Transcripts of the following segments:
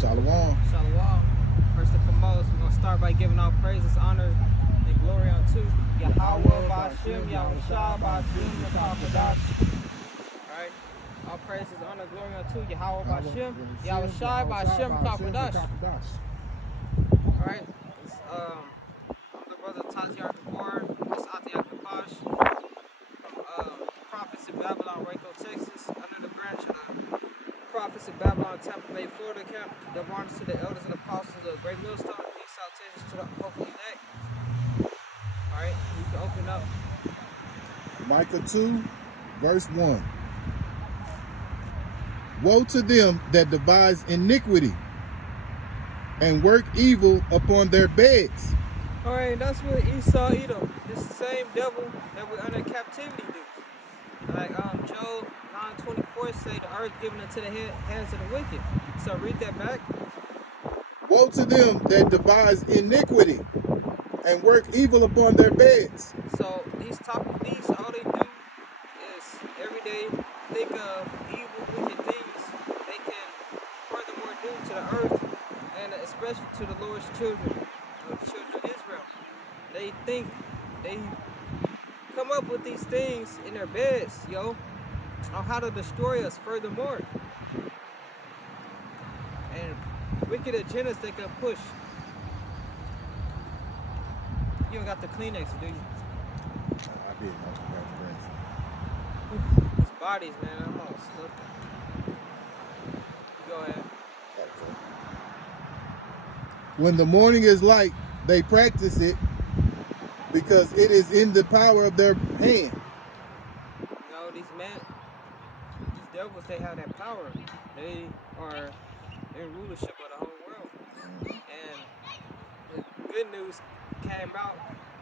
Shalom. Shalom. First and foremost, we're going to start by giving all praises, honor, and glory unto Yahweh, Ba'Shem, Yahushua, Ba'Shem, the Prophet. Alright? All praises, honor, glory unto Yahweh, Ba'Shem, Yahushua, Ba'Shem, Prophet. Alright? I'm the brother Taziar Gabar, this Atiak Kapash, from Prophets in Babylon, Waco, Texas, under the branch of the Prophets in Babylon, Tampa Bay, Florida camp. Double honors to the elders and apostles of the Great Millstone. Peace, salutations to the ProphetsInBabylonWtx. Alright, you can open up. Micah 2, verse 1. Woe to them that devise iniquity and work evil upon their beds. Alright, that's what Esau Edom. This the same devil that we're under captivity do. Like Job 9:24 say the earth given into the hands of the wicked. So read that back. Woe to them that devise iniquity and work evil upon their beds. So these all they do is every day think of evil, wicked things they can furthermore do to the earth, and especially to the Lord's children, the children of Israel. They think they come up with these things in their beds, on how to destroy us furthermore. And wicked agendas they can push. You don't got the Kleenex, do you? I did. These bodies, man, I'm all slipping. Go ahead. When the morning is light, they practice it because it is in the power of their hand. These devils, they have that power. They are in rulership of the whole world. And the good news came out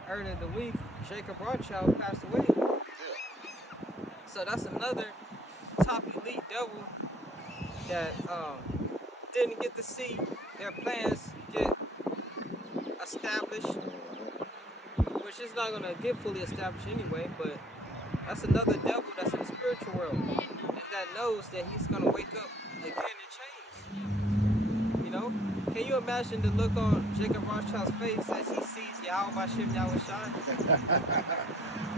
earlier in the week. Jacob Rothschild passed away. So that's another top elite devil that didn't get to see their plans get established, which is not going to get fully established anyway, but that's another devil that's in the spiritual world that knows that he's going to wake up again and change. Can you imagine the look on Jacob Rothschild's face as he sees Yahweh Ba'Shem Yahushua?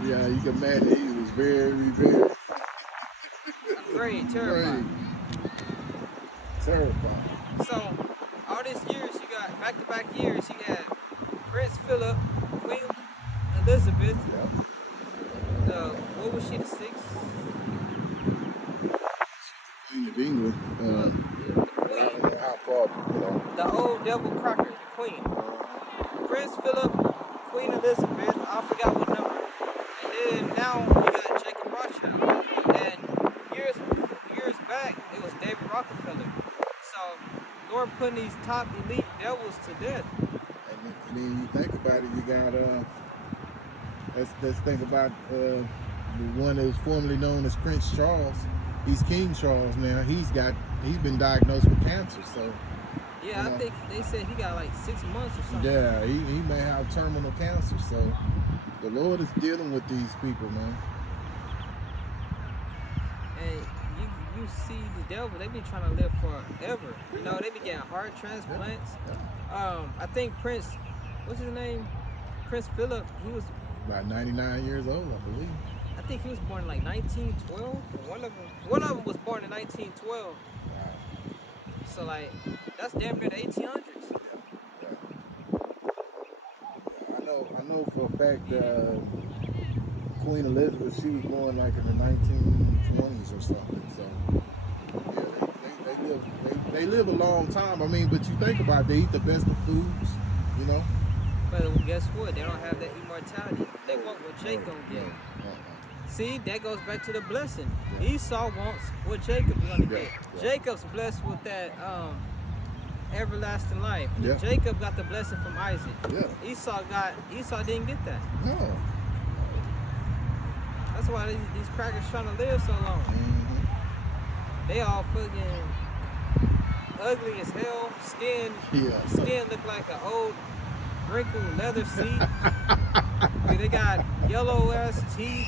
Yeah, you can imagine he was very, very afraid, terrified. Terrified. So, all these years, you got back-to-back years, you had Prince Philip, Queen Elizabeth, what was she, the sixth? Queen of England. The I don't know how far, The old devil cracker, the queen. Prince Philip, Queen Elizabeth, I forgot what number. And then now we got Jacob Rothschild. And years back, it was David Rockefeller. So, Lord putting these top elite devils to death. And then you think about it, you got, let's think about the one that was formerly known as Prince Charles. He's King Charles now. He's been diagnosed with cancer, so. Yeah, I think they said he got like 6 months or something. Yeah, he may have terminal cancer, so the Lord is dealing with these people, man. And you see the devil, they be trying to live forever. They be getting heart transplants. I think what's his name? Prince Philip, he was about 99 years old, I believe. I think he was born in like 1912. One of them was born in 1912. Wow. So like, that's damn near the 1800s. I know for a fact Queen Elizabeth, she was born like in the 1920s or something. So yeah, they live a long time. I mean, but you think about it, they eat the best of foods, But guess what? They don't have that immortality. They want what Jacob gonna get. See, that goes back to the blessing. Esau wants what Jacob's gonna get. Jacob's blessed with that everlasting life. Jacob got the blessing from Isaac. Esau didn't get that. No. That's why these crackers trying to live so long. They all fucking ugly as hell. Skin look like an old wrinkled leather seat. They got yellow ass teeth.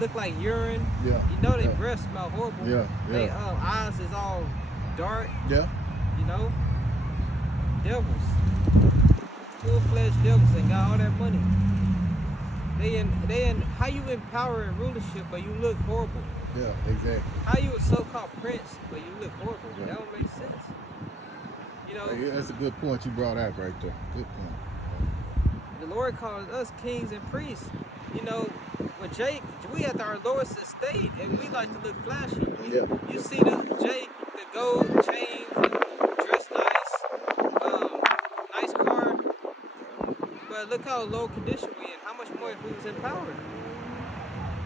Look like urine. Their breath smell horrible. Their eyes is all dark. You know, devils, full-fledged devils, and got all that money. They in how you in power and rulership, but you look horrible. Yeah, exactly. How you a so-called prince, but you look horrible. Right. That don't make sense. You know, Yeah, that's a good point you brought out right there. Good point. the Lord calls us kings and priests. You know, with Jake, we at our lowest estate, and we like to look flashy. You see the Jake, the gold chain, dressed nice, nice car. But look how low condition we in. How much more if we was in power?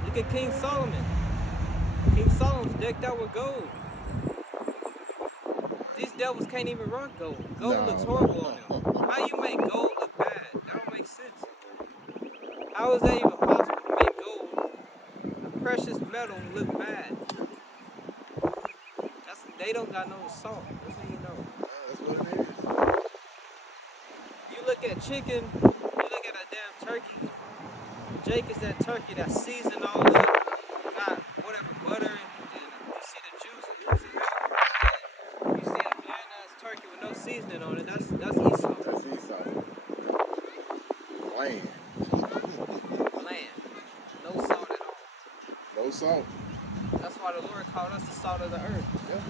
Look at King Solomon. King Solomon's decked out with gold. These devils can't even rock gold. Gold looks horrible on them. How you make gold look bad? That don't make sense. How is that even possible to make gold, a precious metal, look bad? They don't got no salt. That's how you know. That's what it is. You look at chicken, you look at a damn turkey. Jake is that turkey that's seasoned all up, got whatever butter, and you see the juice. You see a bland ass turkey with no seasoning on it. That's Esau. That's Esau. Bland. Bland. No salt at all. No salt. That's why the Lord called us the salt of the earth. Yeah.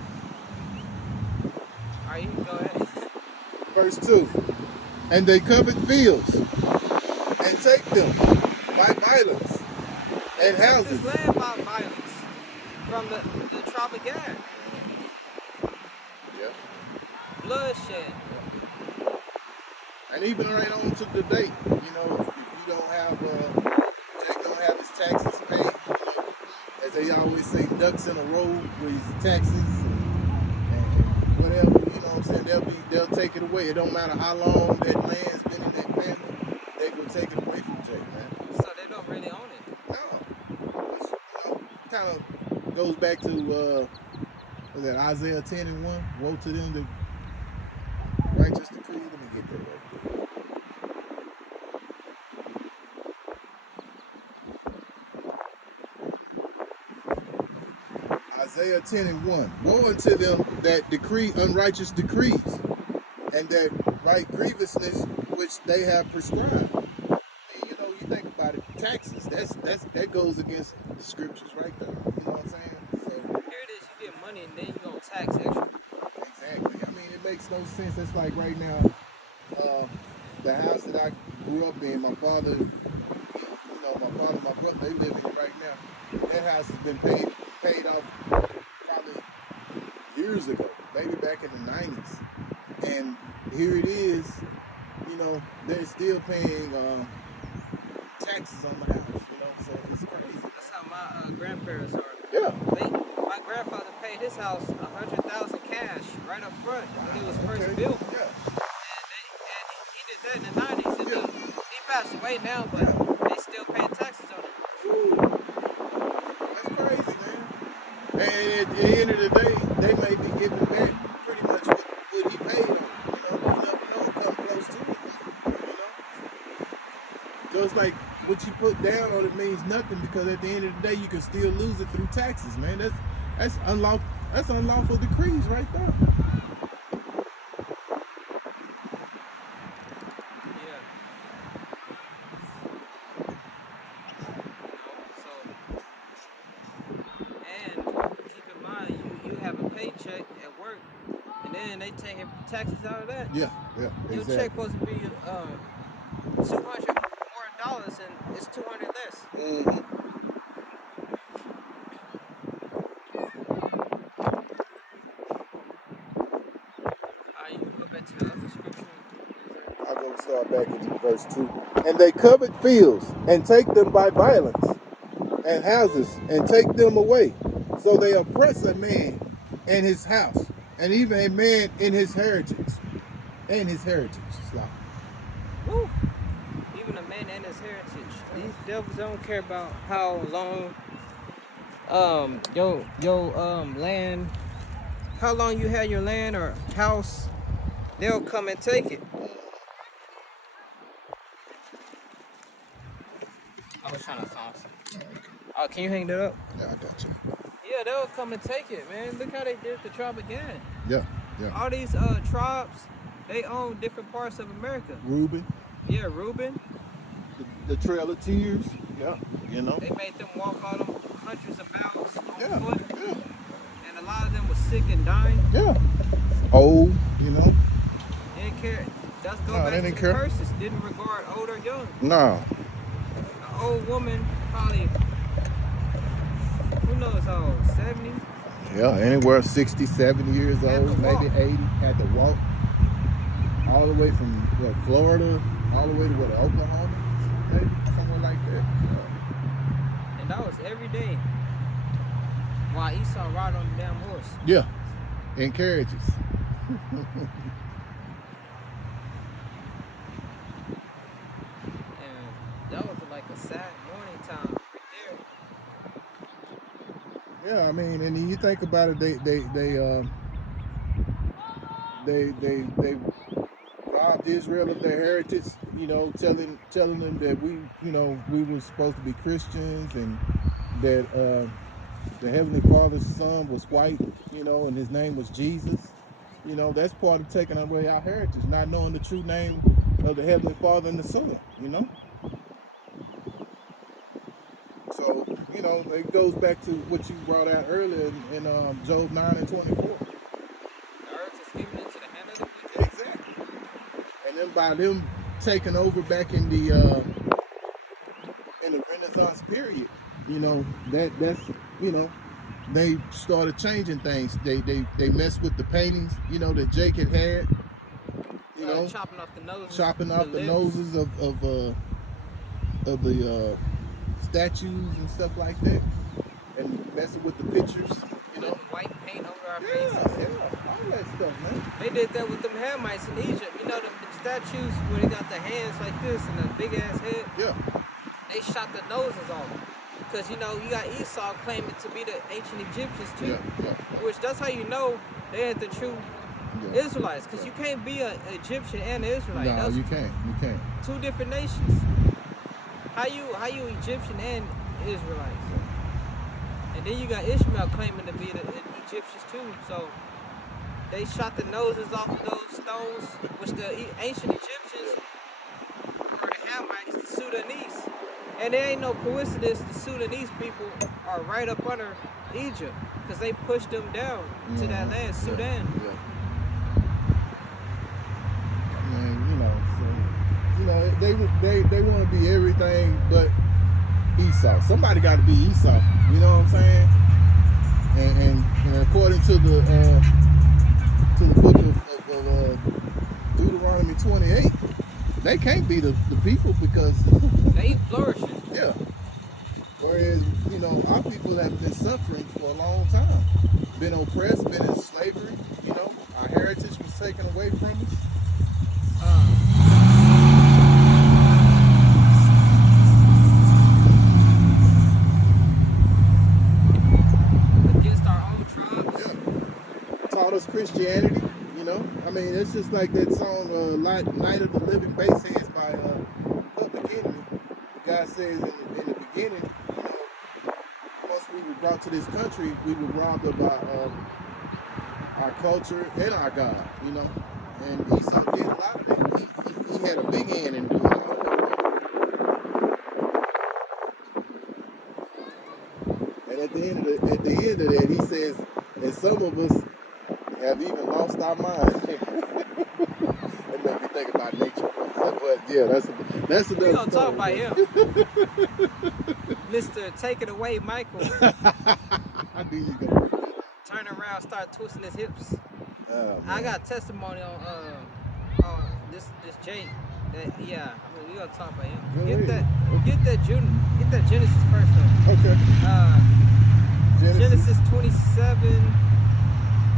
All right, you can go ahead. Verse 2. And they covet fields and take them by violence and houses. This land by violence from the tribe of Gad. Yeah. Bloodshed. And even right on to the date, you know, if you don't have, Jake don't have his taxes paid, you know, as they always say, ducks in a row with his taxes and whatever, you know what I'm saying, they'll take it away. It don't matter how long that land's been in that family, they will take it away from Jake, man. So they don't really own it. No. Which, you know, kind of goes back to, was that Isaiah 10 and 1? Woe to them that righteous decree. Let me get that right. Isaiah 10 and 1. Woe unto them that decree unrighteous decrees, and that write grievousness which they have prescribed. And, you know, you think about it, taxes, that goes against the scriptures right there. You know what I'm saying? So Here it is, you get money and then you gonna tax extra. exactly. I mean, it makes no sense. That's like right now, the house that I grew up in, my father, my brother, they live in right now. That house has been paid off probably years ago, maybe back in the 90s. And here it is, you know, they're still paying taxes on the house, you know, so it's crazy. That's how my grandparents are. Yeah. My grandfather paid his house $100,000 cash right up front when it was first built. Yeah. And he did that in the 90s. And he passed away now, but they still paying taxes on it. Ooh. That's crazy, man. And at the end of the day, they may be giving back pretty much what he paid on it. You know, you never know, come close to it. You know? So it's like what you put down on it means nothing, because at the end of the day, you can still lose it through taxes, man. That's unlawful. That's unlawful decrees right there. Yeah. And keep in mind, you have a paycheck at work, and then they taking taxes out of that. Yeah, exactly. Your check supposed to be $200 more dollars, and it's $200 less. Mm-hmm. You can go back to the other scripture. I'll go start back in verse 2. And they covet fields and take them by violence, and houses and take them away. So they oppress a man and his house, and even a man in his heritage. And his heritage. It's like, woo. Even a man and his heritage. These devils don't care about how long your land, how long you had your land or house. They'll come and take it. I was trying to find something. Oh, can you hang that up? yeah, I got you. Yeah, they'll come and take it, man. Look how they did the tribe again. Yeah, yeah. All these tribes, they own different parts of America. Reuben, Yeah, Reuben. the Trail of Tears. Yeah, you know. They made them walk all them hundreds of miles on Yeah, foot. yeah, And a lot of them was sick and dying. yeah. Old, you know. They didn't care. That's go No, back they to didn't the care. curses. Didn't regard old or young. No. An old woman, probably, who knows how old, 70? Yeah, anywhere 60, 70 years Had to old, maybe walk. 80, had to walk all the way from what, Florida, all the way to what, Oklahoma, maybe somewhere like that. And that was every day. While Esau ride on the damn horse. Yeah, in carriages. And that was like a sad morning time right there. Yeah, I mean, and then you think about it, they robbed Israel of their heritage, you know, telling them that we were supposed to be Christians, and that the Heavenly Father's son was white, you know, and his name was Jesus. You know, that's part of taking away our heritage, not knowing the true name of the Heavenly Father and the Son, you know. So, you know, it goes back to what you brought out earlier in Job 9 and 24. The earth is given into the hand of the wicked. Exactly. And then by them taking over back in the Renaissance period, you know, that's you know, they started changing things. They messed with the paintings, you know, that Jake had, you know, Chopping off the noses. chopping off the noses of the statues and stuff like that, and messing with the pictures, you know. Putting white paint over our Yeah, faces. yeah, all that stuff, man. They did that with them Hamites in Egypt. You know, them statues where they got the hands like this and a big ass head. Yeah, They shot the noses off. Because, you know, you got Esau claiming to be the ancient Egyptians too. yeah. Which that's how you know they ain't the true Israelites. Because you can't be an Egyptian and an Israelite. No, Those you can't. two different nations. How you Egyptian and Israelites? And then you got Ishmael claiming to be the Egyptians too. So they shot the noses off of those stones, which the ancient Egyptians were the Hamites, the Sudanese. And there ain't no coincidence the Sudanese people are right up under Egypt because they pushed them down to that land, Sudan. Yeah. I mean, you know, they want to be everything but Esau. Somebody got to be Esau. You know what I'm saying? And according to the book of Deuteronomy 28, they can't be the people because they flourishing. Yeah. Whereas, you know, our people have been suffering for a long time. Been oppressed, been in slavery, you know, our heritage was taken away from us. Against our own tribes. Yeah. Taught us Christianity, you know. I mean, it's just like that song, Night of the Living Bassheads by Public Enemy. The guy says in the beginning, you know, once we were brought to this country, we were robbed of our culture and our God, you know. And Esau did a lot of that. He had a big hand in doing all that. And at the end of that, he says, and some of us have even lost our mind. It made me think about nature. But yeah, that's another We gonna story, talk about man. him. Mr. Take It Away, Michael. I knew you gonna bring that. Turn around, start twisting his hips. Oh, I man. got testimony on this Jake. That I mean we gonna talk about him. Go Get ahead. that Genesis first though. Okay. Genesis 27,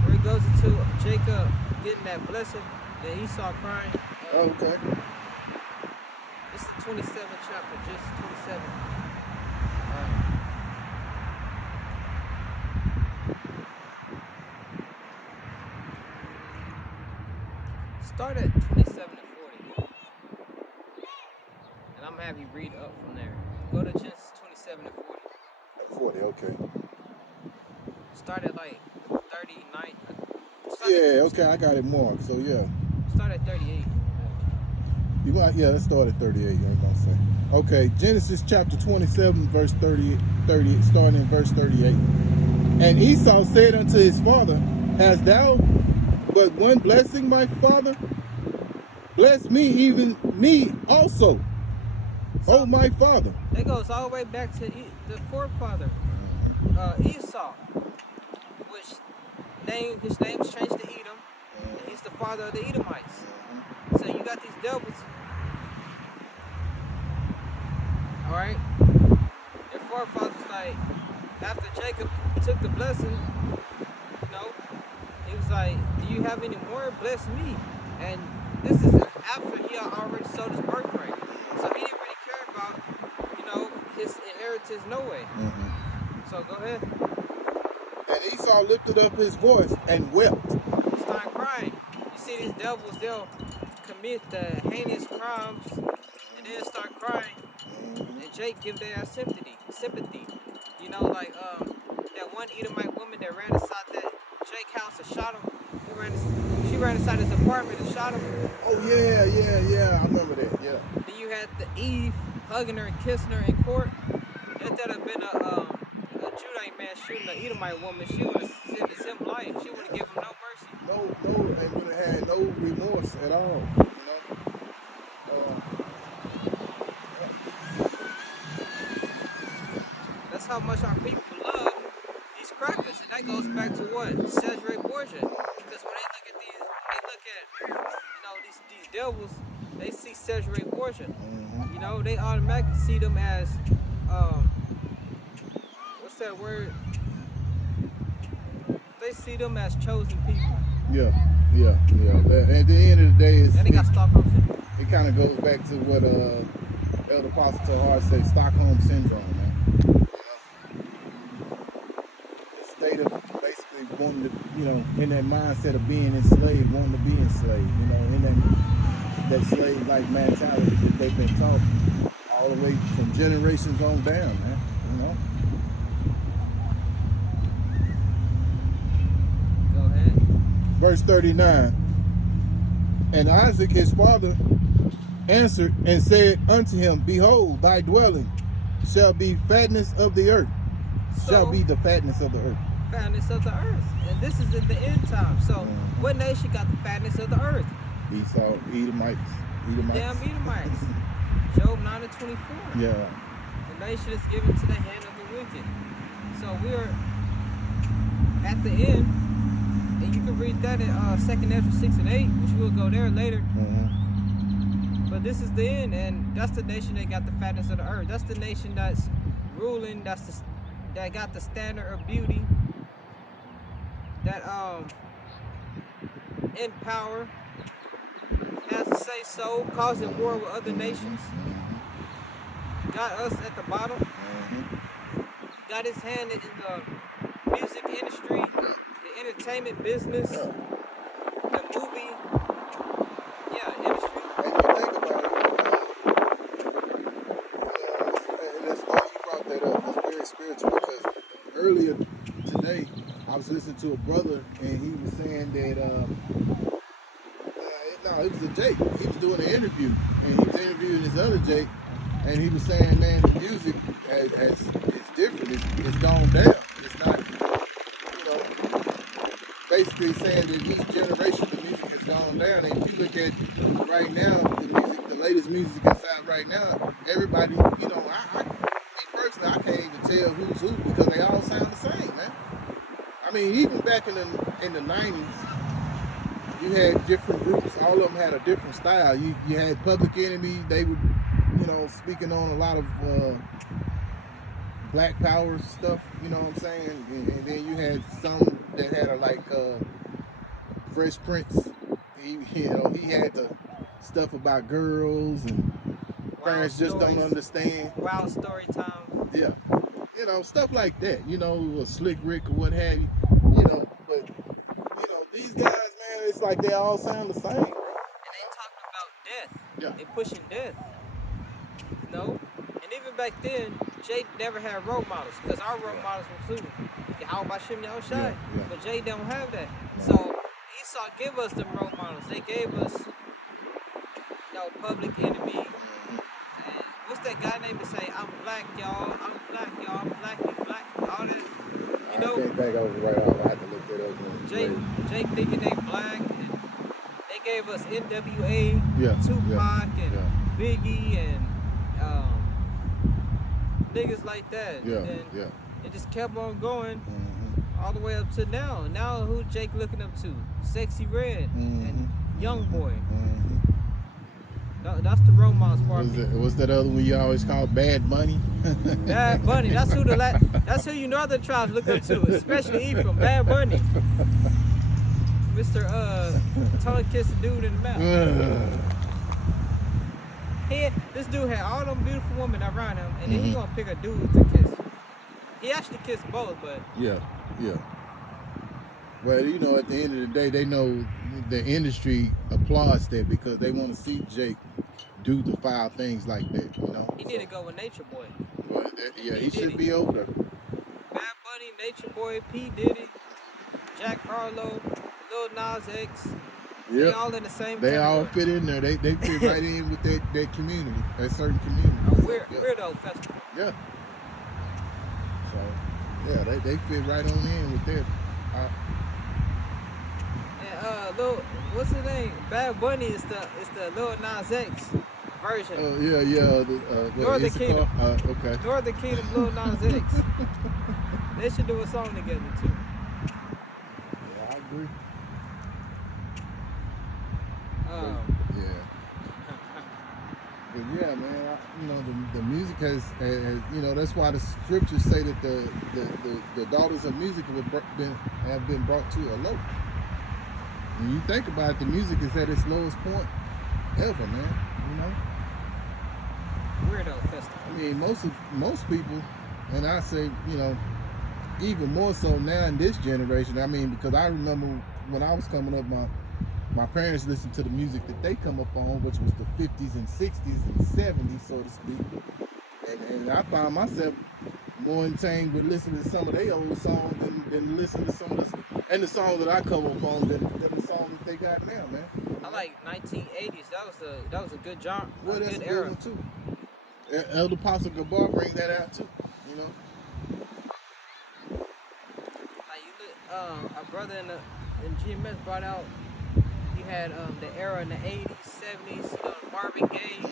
where he goes into Jacob getting that blessing that Esau crying. Okay. This is the 27th chapter, Genesis 27. Start at 27 and 40. And I'm gonna have you read up from there. Go to Genesis 27 and 40. 40, okay. Start at like 39. Yeah, okay, I got it marked. So yeah. Start at 38. You want, yeah, let's start at 38, you ain't gonna say. Okay, Genesis chapter 27, verse 30, starting in verse 38. And Esau said unto his father, hast thou but one blessing, my father? Bless me, even me also, So, oh my father. That goes all the way back to the forefather, Esau, which his name's changed to Edom, and he's the father of the Edomites. So you got these devils. Alright? Their forefathers, like, after Jacob took the blessing, you know, he was like, do you have any more? Bless me. And this is after he had already sold his birthright. So he didn't really care about, you know, his inheritance no way. So go ahead. And Esau lifted up his voice and wept. He started crying. You see these devils, they'll commit the heinous crimes and then start crying. And Jake give their sympathy. You know, like that one Edomite woman that ran inside that Jake house and shot him. She ran inside his apartment and shot him. Oh yeah, I remember that, yeah. Then you had the Eve hugging her and kissing her in court. If that had been a Judite man shooting an Edomite woman, she would have sentenced him life. She would have given him no mercy. No, and would have had no remorse at all, you know. That's how much our people love these crackers, and that goes back to what? Cesare Borgia. Because when they look at you know, these devils, they see Cesare Borgia. You know, they automatically see them as what's that word? They see them as chosen people. Yeah. At the end of the day, and they got Stockholm syndrome. It kind of goes back to what Elder Apostle Tahar said, Stockholm syndrome, man. The state of basically wanting to, you know, in that mindset of being enslaved, wanting to be enslaved, you know, in that slave-like mentality that they've been taught all the way from generations on down, man, you know. Go ahead. Verse 39. And Isaac his father answered and said unto him, behold, thy dwelling shall be fatness of the earth. Shall be the fatness of the earth. Fatness of the earth. And this is at the end time. So what nation got the fatness of the earth? Esau, Edomites. Damn Edomites. Job 9:24. Yeah. The nation is given to the hand of the wicked. So we're at the end, and you can read that in 2nd Ezra 6 and 8, which we'll go there later. But this is the end, and that's the nation that got the fatness of the earth. That's the nation that's ruling. That got the standard of beauty. That in power, has to say so, causing war with other nations. Got us at the bottom. Got his hand in the music industry, the entertainment business, the movie, industry. And you think about it, and that's why you brought that up. That's very spiritual, because earlier today I was listening to a brother and he was saying that it was a Jake. He was doing an interview and he was interviewing this other Jake, and he was saying, man, the music is different. It's gone down. It's not, you know, basically saying that each generation the music has gone down. And if you look at right now, the latest music that's out right now, everybody, you know, me personally, I can't even tell who's who because they all sound the same, man. I mean, even back in the 90s, you had different groups. All of them had a different style. You had Public Enemy. They were, you know, speaking on a lot of Black Power stuff. You know what I'm saying? And then you had some that had Fresh Prince. He had the stuff about girls and parents just don't understand. Wild story time. Yeah. You know, stuff like that. You know, a Slick Rick or what have you. You know, but you know, these guys, man, it's like they all sound the same, bro. And they talking about death. Yeah. They pushing death. You know? And even back then, Jay never had role models, because our role models included How about Shem Yahushai? Yeah. But Jay don't have that. No. So Esau give us them role models. They gave us, Public Enemy. And what's that guy name to say, I'm black, y'all. I'm black, y'all. I'm black, you black. All that. I can't think of it right off. I have to look that up. Jake thinking they black. And they gave us NWA, Tupac, and Biggie, and niggas like that. And it just kept on going all the way up to now. Now who Jake looking up to? Sexy Red and Young Boy. That's the role models for me. What's that other one you always call Bad Bunny? Bad Bunny. That's who that's who you northern tribes look up to, especially Ephraim. Bad Bunny. Mr. Tongue kissing dude in the mouth. This dude had all them beautiful women around him, and then he gonna pick a dude to kiss. He actually kissed both, but yeah. Well, at the end of the day, they know the industry applauds that because they want to see Jake do the foul things like that. He need to go with Nature Boy. Well, he should be over there. Bad Bunny, Nature Boy, P Diddy, Jack Harlow, Lil Nas X. They all in the same. They all fit in there. They fit right in with that community, that certain community. Weirdo festival. Yeah. So they fit right on in with that. What's his name? Bad Bunny is the Lil Nas X version. Northern Kingdom. Okay. Northern Kingdom, Lil Nas X. They should do a song together too. Yeah, I agree. But yeah, man. The music has that's why the scriptures say that the daughters of music have been brought to a low. When you think about it, the music is at its lowest point ever, man. Weirdo festival. I mean, most people, and I say, even more so now in this generation. I mean, because I remember when I was coming up, my parents listened to the music that they come up on, which was the 50s and 60s and 70s, so to speak. And I found myself more entertained with listening to some of their old songs than listening to some of the songs that I come up on than the songs that they got now, man. I like 1980s. That was a good genre. Well, that's good a good era one too. Elder Apostle Gabar bring that out too. Like our brother in GMS brought out. You had the era in the 80s, 70s. Marvin Gaye.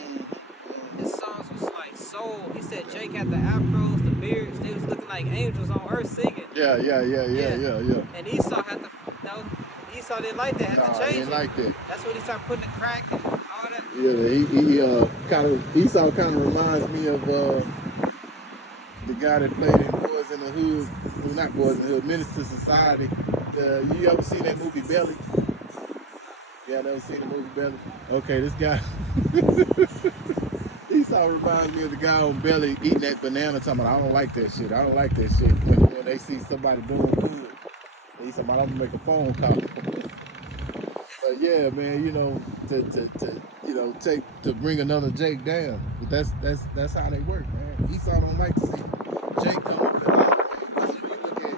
His songs was like soul. He said Jake had the afros, the beards. They was looking like angels on earth singing. Yeah. And Esau had Esau didn't like that. Had to change didn't like that. That's when he started putting the crack and all that. Yeah, Esau kind of reminds me of the guy that played in Boys in the Hood. Well, not Boys in the Hood, Minister Society. You ever seen that movie Belly? Yeah, I never seen the movie Belly. Okay, this guy. Esau reminds me of the guy on Belly eating that banana, talking about, I don't like that shit. When they see somebody doing good, they say, I'm gonna make a phone call. But yeah, man, to bring another Jake down. But that's how they work, man. Esau don't like to see Jake come up with it. Because if you look at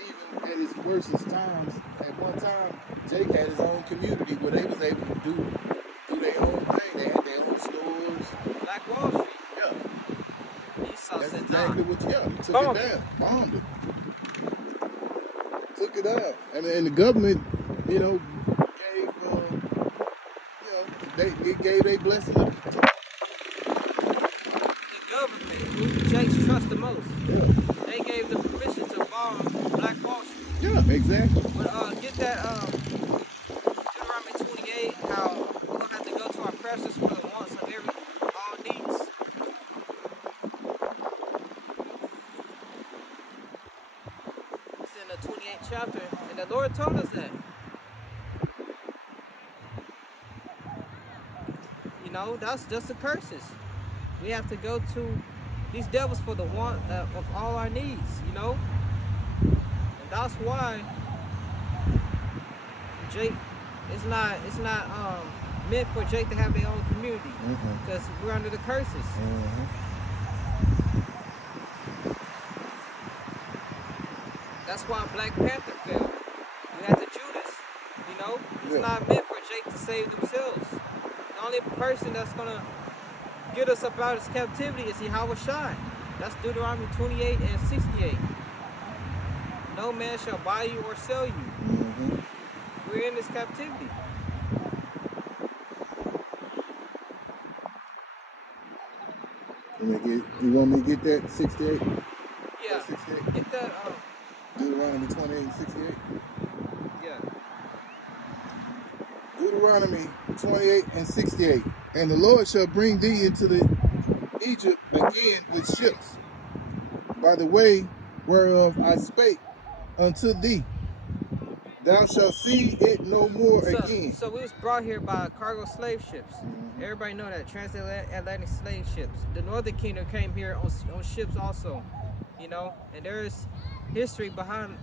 even at his worstest times, at one time, Jake had his own community where they was able to do their own thing. They had their own stores. Black Wall Street. Yeah. Esau That's said, exactly what took it down. Bombed it. Took it out. And the government, gave they gave a blessing. The government, who Jake trusts the most. Yeah. They gave the permission to bomb Black Wall Street. Yeah, exactly. But get that Deuteronomy 28, how we're gonna have to go to our oppressors for the wants of all needs. It's in the 28th chapter, and the Lord told us that. That's just the curses. We have to go to these devils for the want of all our needs, And that's why Jake, it's not meant for Jake to have their own community, because we're under the curses. That's why Black Panther fell. You had the Judas. You know, it's Yeah. not meant for Jake to save themselves. The only person that's gonna get us up out of this captivity is Yahweh Shai. That's Deuteronomy 28 and 68. No man shall buy you or sell you. Mm-hmm. We're in this captivity. You want me to get that 68? Yeah. 68? Get that. Deuteronomy 28 and 68. Yeah. Deuteronomy 28 and 68. And the Lord shall bring thee into the Egypt again with ships, by the way whereof I spake unto thee. Thou shalt see it no more again. So we was brought here by cargo slave ships. Everybody know that, transatlantic slave ships. The Northern Kingdom came here on ships also, you know. And there's history behind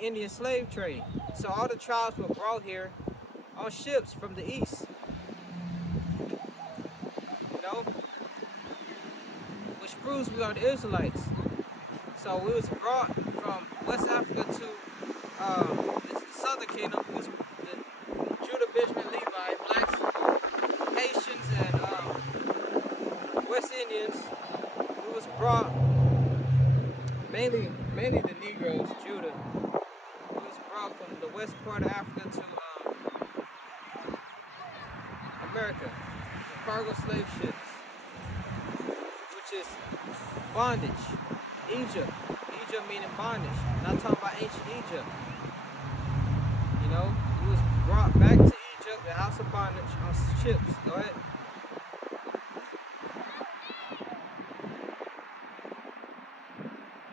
Indian slave trade. So all the tribes were brought here on ships from the east, you know, which proves we are the Israelites. So we was brought from West Africa to the Southern Kingdom. It was the Judah, Benjamin, Levi, blacks, Haitians, and West Indians. We was brought mainly the Negroes, Judah. We was brought from the west part of Africa to America, the cargo slave ships, which is bondage. Egypt meaning bondage. Not talking about ancient Egypt. You know, we was brought back to Egypt, the house of bondage, on ships. Go ahead.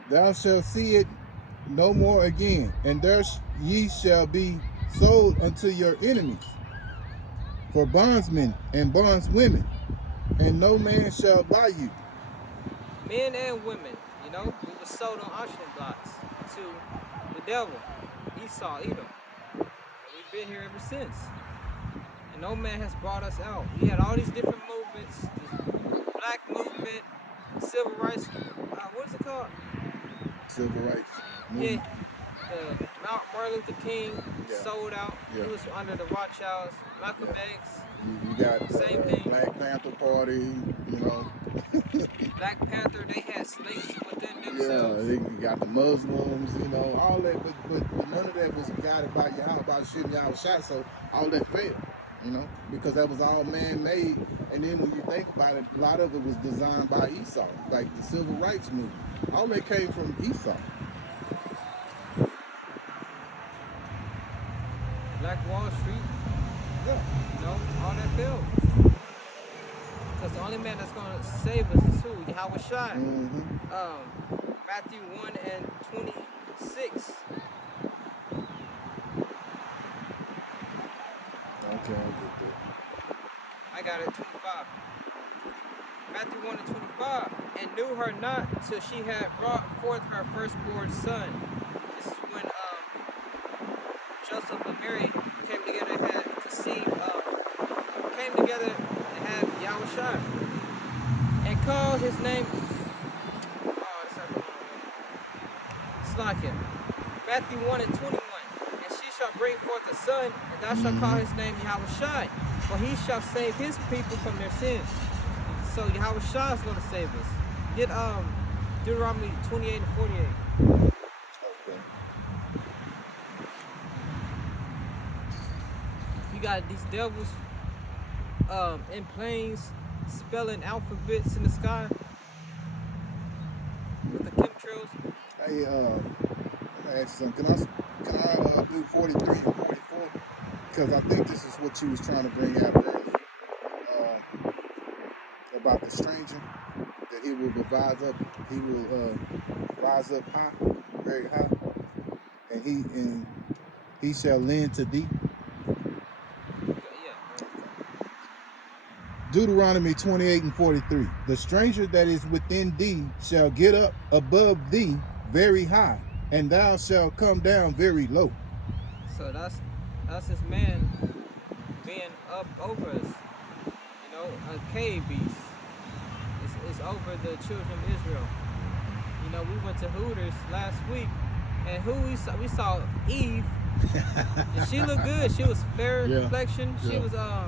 Thou shalt see it no more again, and there ye shall be sold unto your enemies for bondsmen and bondswomen, and no man shall buy you. Men and women, you know, we were sold on auction blocks to the devil, Esau, Edom. And we've been here ever since. And no man has brought us out. We had all these different movements, the black movement, civil rights, what is it called? Civil rights movement. Yeah, Martin Luther King sold out. Yeah. He was under the Rothschilds, Malcolm X. You got same thing. Black Panther Party, you know. Black Panther, they had snakes within themselves. Yeah, you got the Muslims, you know, all that, but none of that was guided by Yahweh Shem Yahweh Shai, so all that failed, you know, because that was all man-made. And then when you think about it, a lot of it was designed by Esau, like the civil rights movement. All that came from Esau. Black Wall Street, Yeah. you know, all that failed. Because the only man that's going to save us is who? Yahweh Shai. Matthew 1 and 26. Okay, I'll get that. I got it, 25. Matthew 1 and 25. And knew her not till she had brought forth her firstborn son. This is when Joseph and Mary came together and had conceived, came together and had Yahweh Shai. And called his name, Slakin. Matthew 1 and 21. And she shall bring forth a son, and thou shalt call his name Yahweh Shai, for he shall save his people from their sins. So Yahweh Shai is going to save us. Get Deuteronomy 28 and 48. Okay. You got these devils in planes spelling alphabets in the sky with the chemtrails. Hey, I'm gonna ask you something. Can I do 43 and 44? Because I think this is what you was trying to bring out earlier about the stranger, that he will rise up high, very high, and he shall lend to thee. Deuteronomy 28 and 43. The stranger that is within thee shall get up above thee very high, and thou shalt come down very low. So that's his man being up over us. You know, a cave beast. It's over the children of Israel. You You know, we went to Hooters last week, and we saw Eve, and she looked good. She was fair complexion. She was I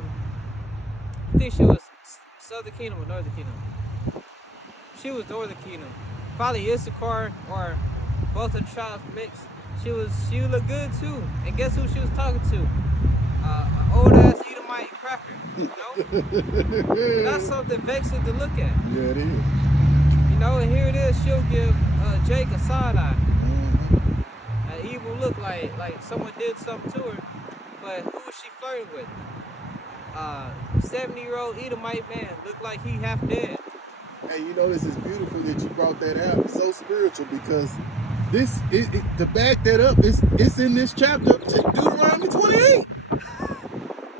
think she was Southern Kingdom or Northern Kingdom. She was Northern Kingdom, probably Issachar or both the tribes mixed. She looked good too. And guess who she was talking to? Old ass Edomite cracker. You know, that's something vexing to look at. Yeah, it is. You know, and here it is. She'll give Jake a side eye. An evil look, like someone did something to her. But who was she flirting with? 70-year-old Edomite man looked like he half dead. Hey, you know, this is beautiful that you brought that out. It's so spiritual because to back that up, it's in this chapter, Deuteronomy 28.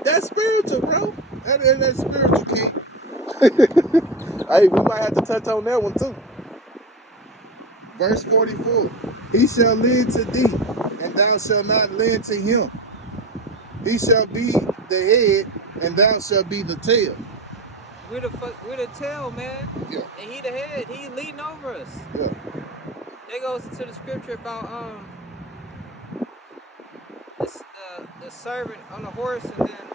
That's spiritual, bro. That's spiritual, King. Hey, we might have to touch on that one too. Verse 44. He shall lend to thee, and thou shalt not lend to him. He shall be the head, and thou shalt be the tail. We're the tail, man. Yeah. And he the head. He leading over us. Yeah. That goes into the scripture about the servant on the horse, and then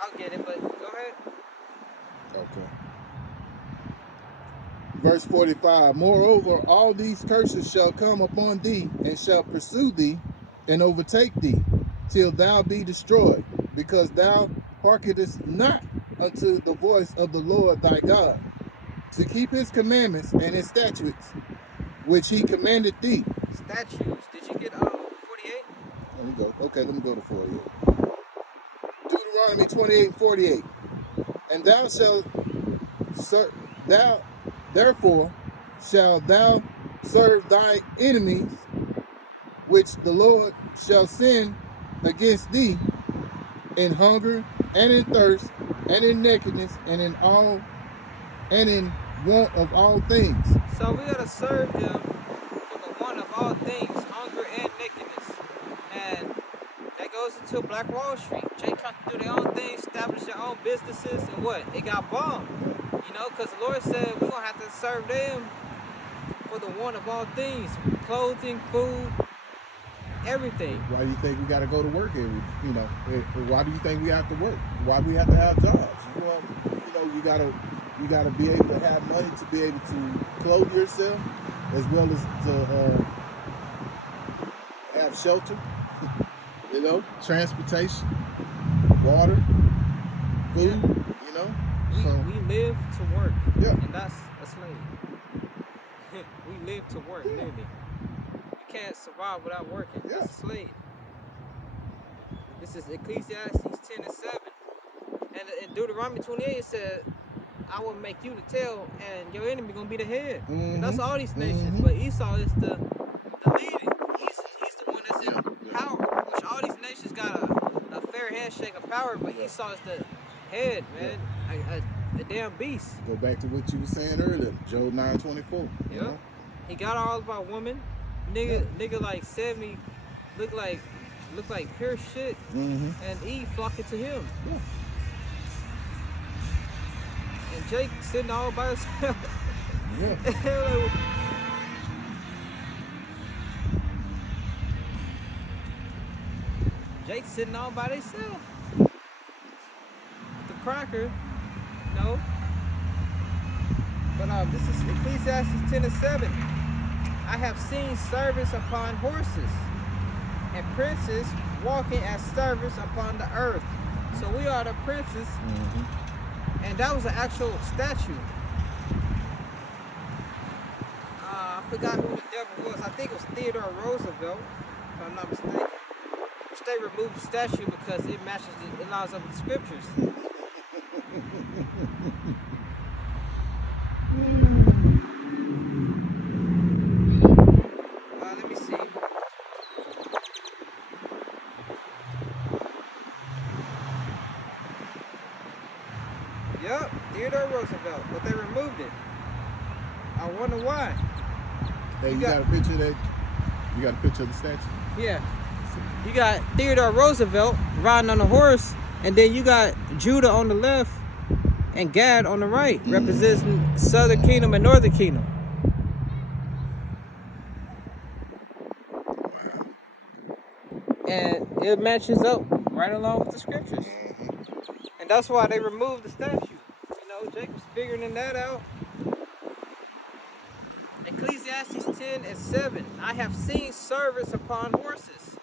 I'll get it, but go ahead. Okay. Verse 45. Moreover, all these curses shall come upon thee, and shall pursue thee, and overtake thee, till thou be destroyed, because thou hearkenest not unto the voice of the Lord thy God, to keep his commandments and his statutes, which he commanded thee. Statutes. Did you get 48? Let me go. Okay, let me go to 48. Deuteronomy 28:48. And thou shalt therefore shalt thou serve thy enemies, which the Lord shall send against thee, in hunger and in thirst and in nakedness and in want of all things. So we gotta serve them for the want of all things, hunger and nakedness. And that goes into Black Wall Street. They tried to do their own thing, establish their own businesses, and what? It got bombed. You know, because the Lord said we're gonna have to serve them for the want of all things. Clothing, food, everything. Why do you think we got to go to work why do you think we have to work? Why do we have to have jobs? Well, you gotta be able to have money to be able to clothe yourself, as well as to have shelter, transportation, water, food, We live to work. Yeah. And that's a slave. We live to work, literally. You can't survive without working. Yeah. That's a slave. This is Ecclesiastes 10:7. And in Deuteronomy 28 it said, I will make you the tail and your enemy gonna be the head. And that's all these nations. But Esau is the leading. He's the one that's in power. Which all these nations got a fair handshake of power, but Esau is the head, man. A damn beast. Go back to what you were saying earlier, Job 9:24. Yeah. He got all of our women. Nigga like 70 look like pure shit. And Eve flocking to him. Yeah. And Jake sitting all by himself. Yeah. Jake sitting all by himself. The cracker, no. But this is Ecclesiastes 10:7. I have seen servants upon horses, and princes walking as servants upon the earth. So we are the princes. And that was an actual statue. I forgot who the devil was. I think it was Theodore Roosevelt, if I'm not mistaken. Which they removed the statue because it lines up with the scriptures. Let me see. Yep, Theodore Roosevelt, but they removed it. I wonder why. Hey, you got a picture of that? You got a picture of the statue? Yeah. You got Theodore Roosevelt riding on a horse, and then you got Judah on the left and Gad on the right, representing Southern Kingdom and Northern Kingdom. And it matches up right along with the scriptures. And that's why they removed the statue. You know, Jacob's figuring that out. Ecclesiastes 10:7. I have seen servants upon horses,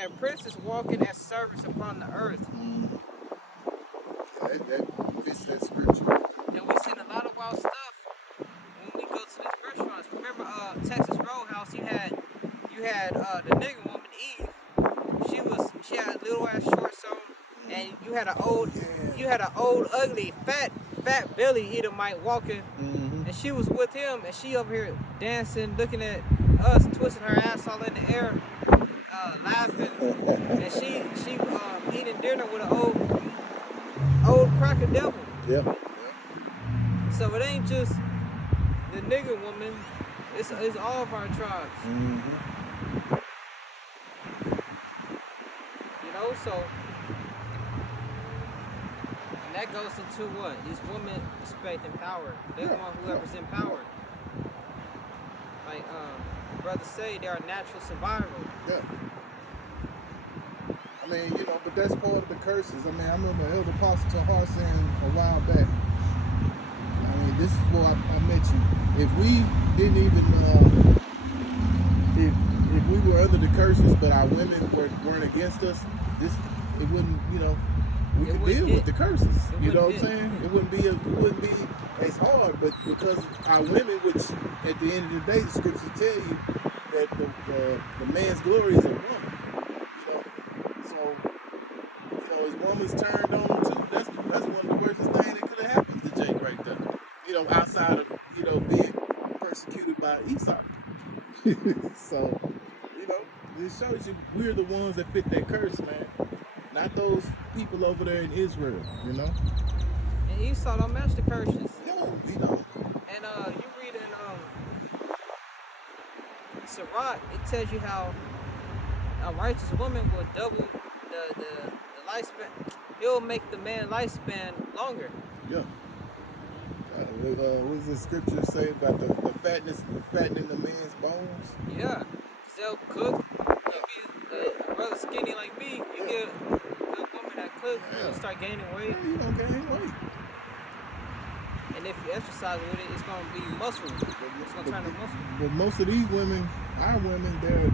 and princes walking as servants upon the earth. That fits that scripture. And we've seen a lot of wild stuff when we go to these restaurants. Remember, Texas Roadhouse, you had the nigger woman Eve. She had a little ass shorts on, and you had an old ugly fat belly Edomite walking, and she was with him, and she over here dancing, looking at us, twisting her ass all in the air, laughing, and she eating dinner with an old cracker devil. Yep. So it ain't just the nigger woman, it's all of our tribes. You know, so, and that goes into what? These women respecting power. They want whoever's in power. Like brothers say, they are natural survival. Yeah. I mean, you know, but that's part of the curses. I mean, I remember Elder Apostle Tahar saying a while back, I mean, this is what I mentioned. If we didn't even, if we were under the curses, but our women weren't against us, it wouldn't, you know, we could deal with the curses. You know what I'm saying? It wouldn't be as hard, but because our women, which at the end of the day, the scriptures tell you that the man's glory is a woman. You know, so you know, his woman's turned on too. That's one of the worst things that could have happened to Jake right there. You know, outside of being persecuted by Esau. So you know, it shows you we're the ones that fit that curse, man. Not those people over there in Israel, you know? And Esau don't match the curses. No, he don't. And you read in Sirach, it tells you how a righteous woman will double the lifespan. It'll make the man lifespan longer. Yeah. What does the scripture say about the fattening the man's bones? Yeah. They'll cook. A brother skinny like me, you get a good woman that cooks, you'll start gaining weight. Yeah, you don't gain weight. And if you exercise with it, it's going to be muscle. It's going to turn to muscle. But most of these women, our women, they're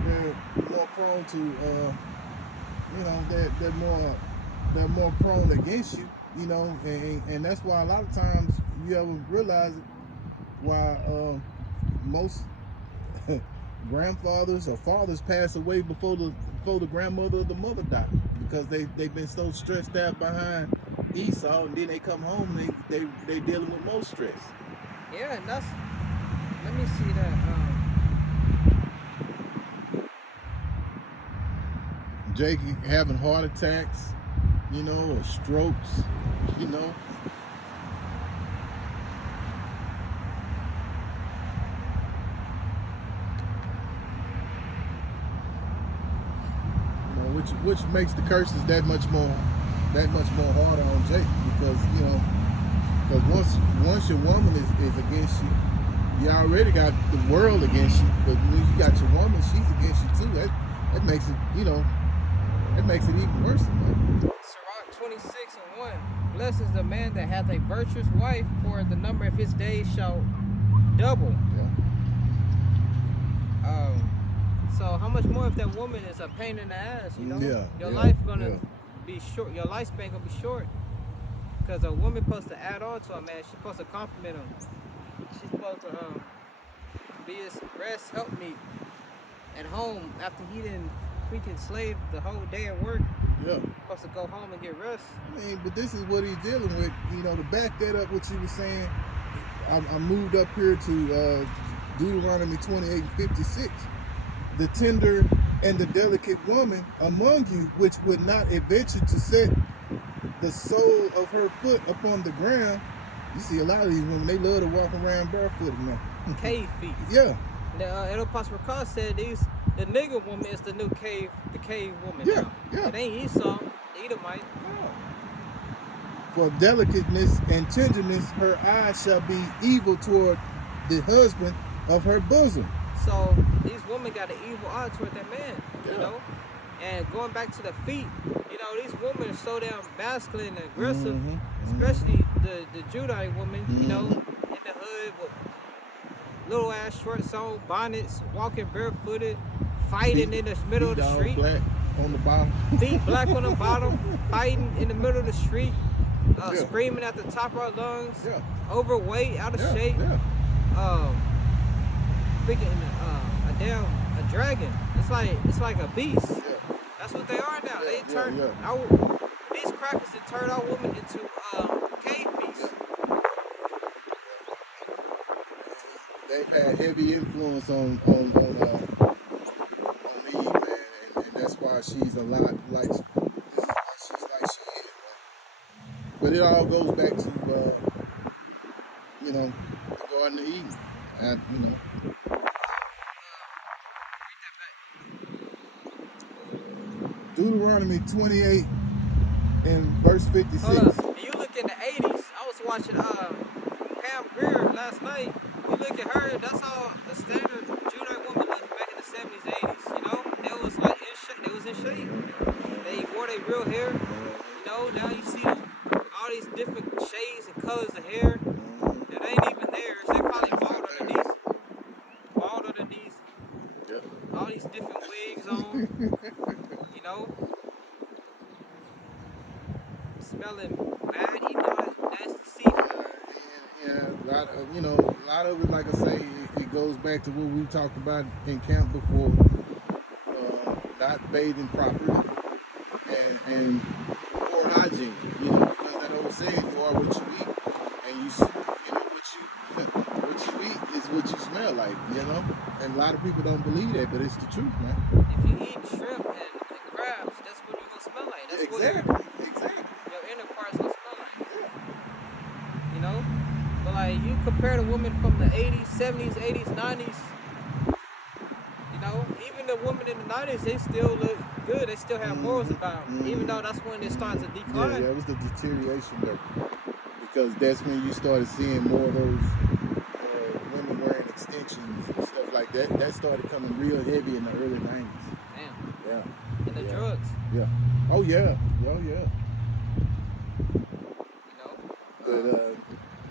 more prone to, you know, they're more prone against you, you know, and that's why a lot of times you ever realize why most grandfathers or fathers pass away before the grandmother or the mother died, because they've been so stressed out behind Esau, and then they come home and they dealing with more stress. Yeah, and that's, let me see that. Jake having heart attacks, you know, or strokes, you know. Which makes the curses that much more harder on Jake, because you know, once your woman is against you, you already got the world against you, but when you got your woman, she's against you too. That makes it, you know, that makes it even worse than that. Sirach 26:1. Blessed is the man that hath a virtuous wife, for the number of his days shall double. Yeah. So how much more if that woman is a pain in the ass, you know? Yeah. Your life gonna be short. Your lifespan gonna be short. Because a woman supposed to add on to a man. She's supposed to compliment him. She's supposed to be his rest helpmeet at home after he didn't freaking slave the whole day at work. Yeah. Supposed to go home and get rest. I mean, but this is what he's dealing with. You know, to back that up, what you were saying, I moved up here to Deuteronomy 28:56. The tender and the delicate woman among you, which would not adventure to set the sole of her foot upon the ground. You see a lot of these women, they love to walk around barefooted now. Cave feet. Yeah. The Apostle Paul said the nigger woman is the new cave woman. Yeah, now. yeah. It ain't Esau, Edomite. For delicateness and tenderness, her eyes shall be evil toward the husband of her bosom. So these women got an evil eye toward that man, you know? And going back to the feet, you know, these women are so damn masculine and aggressive, especially the Judite women, you know, in the hood with little ass shorts on, bonnets, walking barefooted, fighting in the middle of the street. Black on the bottom. Feet black on the bottom, fighting in the middle of the street, screaming at the top of our lungs, overweight, out of shape, freaking a dragon. It's like a beast. That's what they are now. They turn these crackers that turn our women into cave beasts. They've had heavy influence on me, man, and that's why she's a lot like she's like she is. Man. But it all goes back to you know, the Garden of Eden, and you know. Deuteronomy 28 and verse 56. Hold up. You look in the 80s. I was watching Pam Grier last night. You look at her. That's how a standard Judite woman looked back in the 70s, 80s. You know, they was like in shape. They was in shape. They wore their real hair. You know, now you see all these different shades and colors of hair that ain't even theirs. They probably bald underneath. Bald underneath. All these different wigs on. You know, smelling bad, eating all that nasty seafood. You know, a lot of it, like I say, it goes back to what we talked about in camp before, not bathing properly and poor hygiene. You know, because that old saying, you are what you eat, and what you eat is what you smell like. You know, and a lot of people don't believe that, but it's the truth, man. If you eat shrimp and crabs, that's what you're gonna smell like. That's exactly. Your inner parts gonna smell like. You know, but like you compare the women from the 80s, 70s, 80s, 90s. You know, even the women in the 90s, they still look good. They still have morals about them, even though that's when it starts to decline. Yeah, that was the deterioration though, because that's when you started seeing more of those women wearing extensions and stuff like that. That started coming real heavy in the early 90s. Damn. Yeah. And the drugs. Yeah. Oh yeah. Oh yeah. You know. But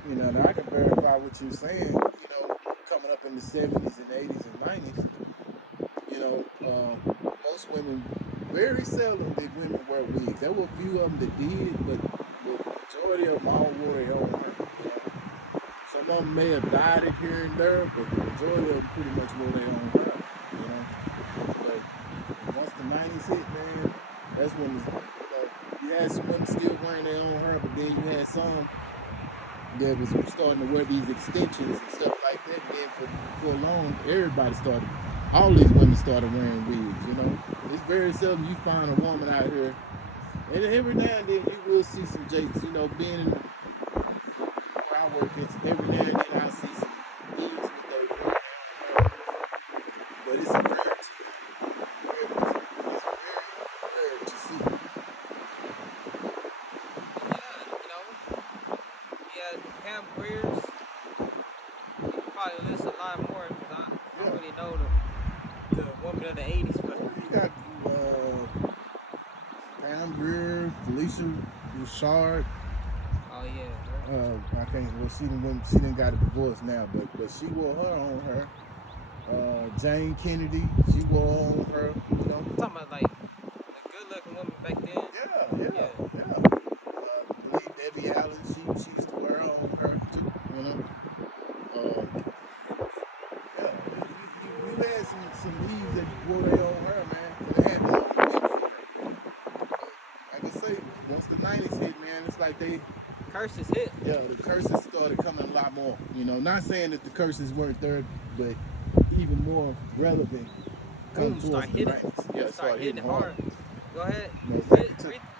you know, now I can verify what you're saying. You know, coming up in the 70s and 80s and 90s. You know, most women, very seldom did women wear wigs. There were a few of them that did, but the majority of them all wore their own hair. You know? Some of them may have dyed it here and there, but the majority of them pretty much wore their own hair. You know, but once the 90s hit, man, that's when you had some women still wearing their own hair, but then you had some that was starting to wear these extensions and stuff like that. Then for long, everybody started. All these women started wearing wigs, you know. It's very seldom you find a woman out here. And every now and then you will see some jakes, you know, being in where I work, it's every now and then I see some dudes with their hair. But it's a rarity. It's very rare to see. Yeah, you know. Yeah, Pam Grier's probably list a lot more because I don't really know the woman of the 80s, but you got Pam Grier, Felicia Richard. Oh yeah. I can't. Well, she didn't got a divorce now, but she wore her own hair. Jane Kennedy, she wore her own hair. You know. I'm talking about like the good-looking woman back then. Yeah. I believe Debbie Allen, she used to wear her own hair too. You know. You had some leaves that wore their own hair, man. They had long wigs for her. Like I say, once the 90s hit, man, it's like they curses hit. Yeah, the curses started coming a lot more. You know, not saying that the curses weren't there, but even more relevant. Boom, start hitting. Yeah, start hitting hard. Go ahead. No,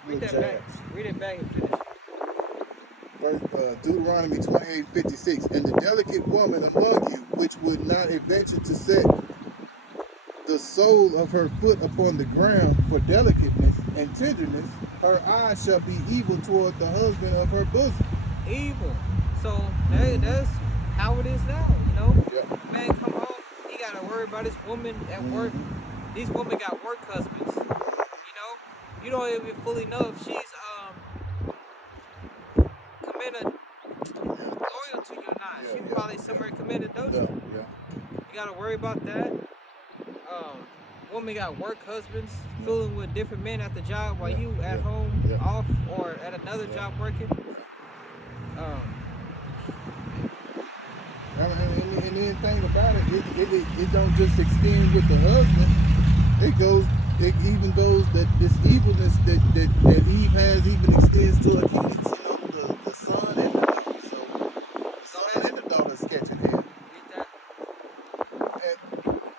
read that back. Read it back and finish. Deuteronomy 28:56. And the delicate woman among you, which would not adventure to set the sole of her foot upon the ground for delicateness and tenderness, her eyes shall be evil toward the husband of her bosom. Evil. So that's how it is now, you know? Yeah. Man come home, he gotta worry about his woman at work. These women got work husbands. you don't even fully know if she's committed loyal to you or not. She probably somewhere committed adultery. Yeah. You gotta worry about that. Women got work husbands fooling with different men at the job while you at home off or at another job working. And then think about it, it don't just extend with the husband. It even goes that this evilness that Eve has even extends to her kids. The son and the daughter. So the son and the daughter is catching hell. And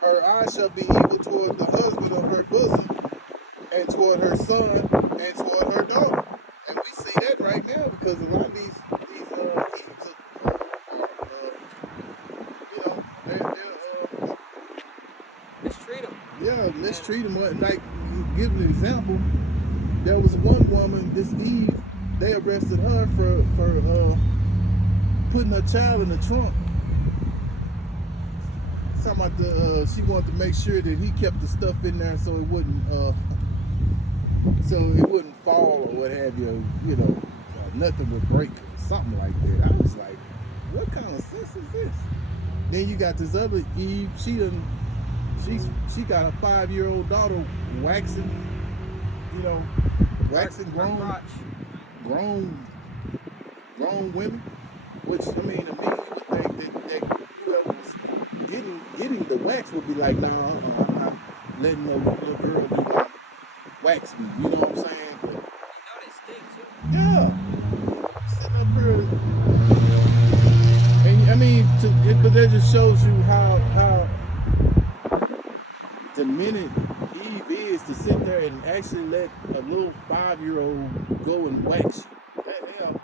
her eyes shall be evil toward the husband of her bosom, and toward her son, and toward her daughter. And we see that right now because a lot of these kids are mistreat them. Yeah, mistreat them. Like, give an example. There was one woman, this Eve, they arrested her for putting her child in the trunk. Talking about she wanted to make sure that he kept the stuff in there so it wouldn't fall or what have you. Nothing would break, something like that. I was like, what kind of sense is this? Then you got this other Eve. She got a 5-year-old daughter waxing grown women. Which, I mean, to me, you would think that whoever was getting the wax would be like, nah, I'm not letting no little girl do like wax me. You know what I'm saying? But, they stink too. Yeah. Sitting up here. And I mean, but that just shows you how demented Eve is to sit there and actually let a little 5-year-old go and wax you. Hell,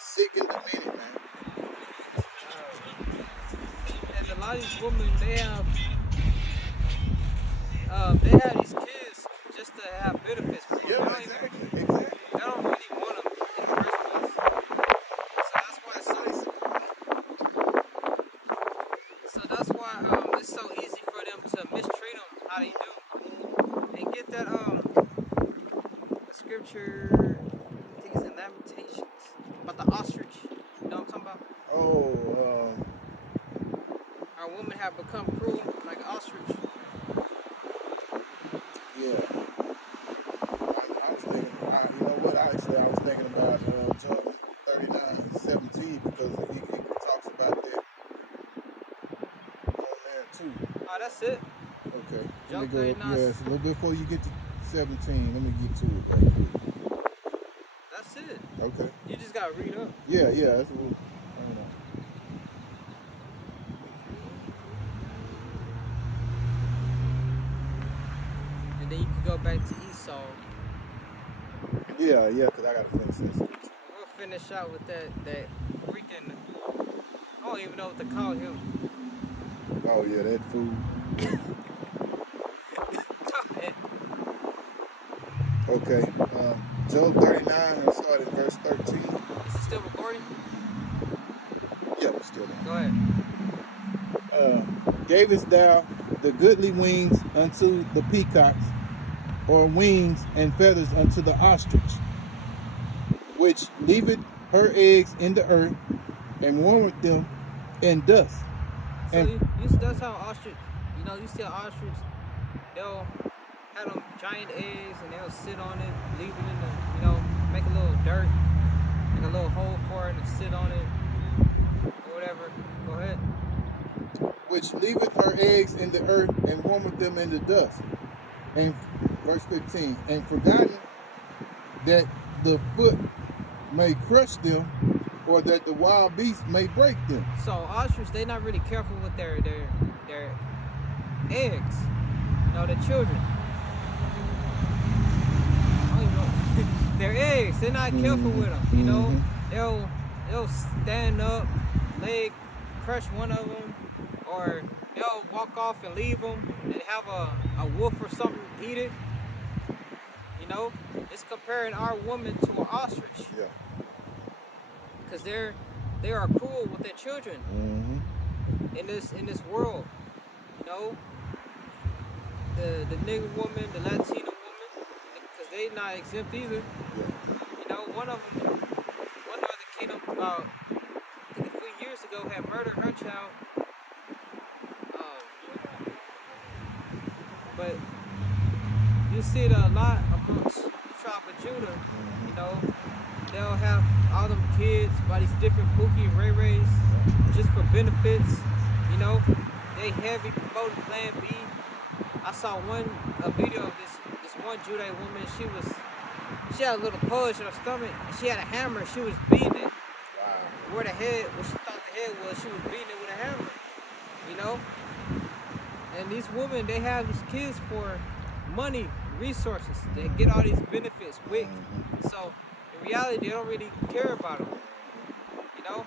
sick and demented, man. And a lot of these women, they have these kids just to have benefits for them. Yeah, exactly. They don't really want them in the first place. So that's why it's so easy for them to mistreat them how they do. And get that scripture, I think it's in Lamentations, about the ostrich. You know what I'm talking about? Our women have become cruel like an ostrich. Yeah. I was thinking, I was thinking about John 39:17 because he talks about that on there too. Oh, that's it? Okay. John Let me go 39. yes, a little bit before you get to 17. Let me get to it right quick. That's it. Okay. You just gotta read up. Yeah, that's what I don't know. And then you can go back to Esau. Yeah, because I gotta finish this. We'll finish out with that freaking, I don't even know what to call him. Oh yeah, that fool. Okay. Job 39, we'll start at verse 13. Is it still recording? Yeah, we're still there. Go ahead. Gavest thou the goodly wings unto the peacocks, or wings and feathers unto the ostrich, which leaveth her eggs in the earth, and warmeth them in dust. So that's how ostrich, you see how ostrich, they'll have them giant eggs and they'll sit on it, leave it in the, make a little dirt, make a little hole for it and sit on it, or whatever. Go ahead. Which leaveth her eggs in the earth, and warmeth them in the dust. And verse 15, and forgotten that the foot may crush them, or that the wild beast may break them. So ostrich, they're not really careful with their eggs, their children. I don't even know. Their eggs, they're not careful with them. They'll stand up, leg crush one of them, or they'll walk off and leave them and have a wolf or something eat it. It's comparing our woman to an ostrich. Yeah. Because they are cruel with their children in this world. the nigger woman, the Latina woman, because they not exempt either. Yeah. You know, one of the kingdom about I think a few years ago had murdered her child. But you see it a lot amongst the tribe of Judah. You know, they'll have all them kids by these different Pookie and Ray Rays just for benefits. You know, they heavy promoting Plan B. I saw a video of this one Judite woman. She had a little pudge in her stomach, and she had a hammer. She was beating it. Where she thought the head was, she was beating it with a hammer. You know, and these women, they have these kids for money, resources. They get all these benefits quick. So in reality, they don't really care about them. You know,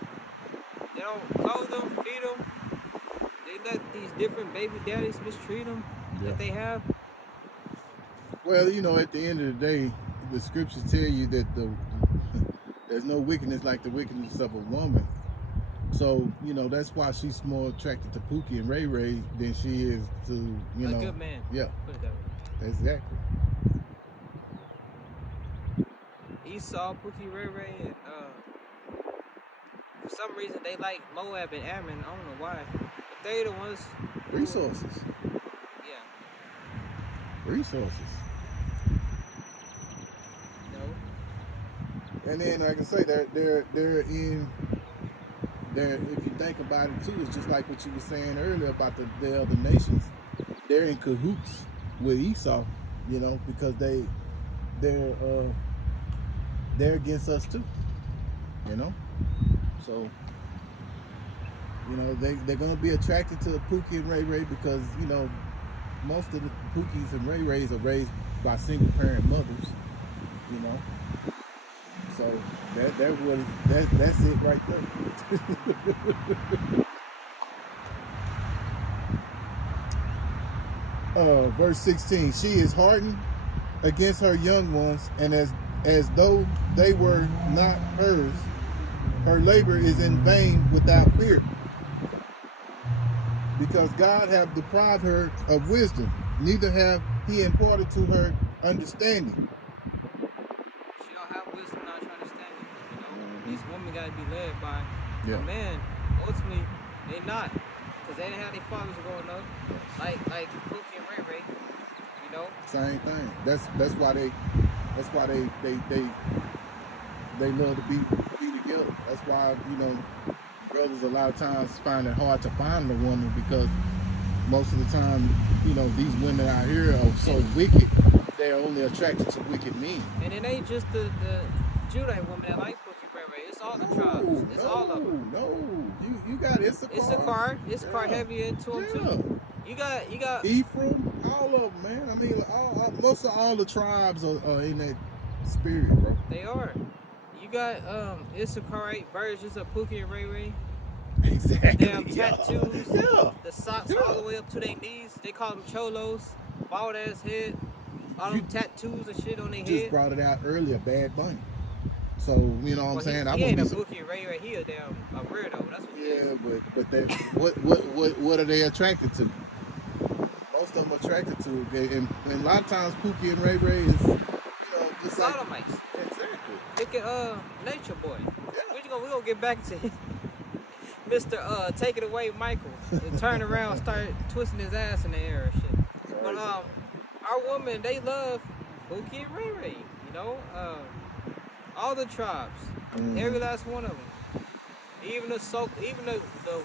they don't clothe them, feed them. They let these different baby daddies mistreat them that they have. Well, you know, at the end of the day, the scriptures tell you that there's no wickedness like the wickedness of a woman. So, you know, that's why she's more attracted to Pookie and Ray Ray than she is to, you know. A good man. Yeah. Put it that way. Exactly. Esau, Pookie, Ray Ray, and for some reason they like Moab and Ammon. I don't know why. But they the ones. Resources. Yeah. Resources. No. And then, like I say, they're in. If you think about it too, it's just like what you were saying earlier about the other nations. They're in cahoots with Esau, you know, because they're against us too, you know. So, you know, they're gonna be attracted to Pookie and Ray Ray because, you know, most of the Pookies and Ray Rays are raised by single parent mothers, you know. So that's it right there. Verse 16, she is hardened against her young ones, and as though they were not hers, her labor is in vain without fear. Because God hath deprived her of wisdom, neither have he imparted to her understanding. She don't have wisdom, not understanding. You know, these women gotta be led by a man. Ultimately, they not, because they didn't have their fathers growing up, like Pookie and Ray Ray. You know, same thing. That's why they love to be together. That's why, you know, brothers a lot of times find it hard to find a woman, because most of the time, you know, these women out here are so wicked, they're only attracted to wicked men. And it ain't just the Judite women that like Pookie Ray Ray. It's all the tribes. It's all of them. No, you got Issachar. Issachar heavy into them too. You got Ephraim, all of them, man. I mean, most of all the tribes are in that spirit, bro. They are. You got Issacharite versions of Pookie and Ray Ray. Exactly. They have tattoos. The socks all the way up to their knees. They call them cholos. Bald ass head. All them tattoos and shit on their head. Just brought it out earlier, Bad Bunny. So, you know what I'm saying? He ain't a Pookie and Ray Ray. He a damn a weirdo. That's what he is. But they, what are they attracted to? Most of them attracted to it. And a lot of times Pookie and Ray Ray is, you know, just sodomites. Exactly. Look at Nature Boy. We gonna get back to Mr. Take It Away Michael. And turn around, start twisting his ass in the air and shit. But our women, they love Pookie and Ray Ray. You know, all the tribes, every last one of them. Even the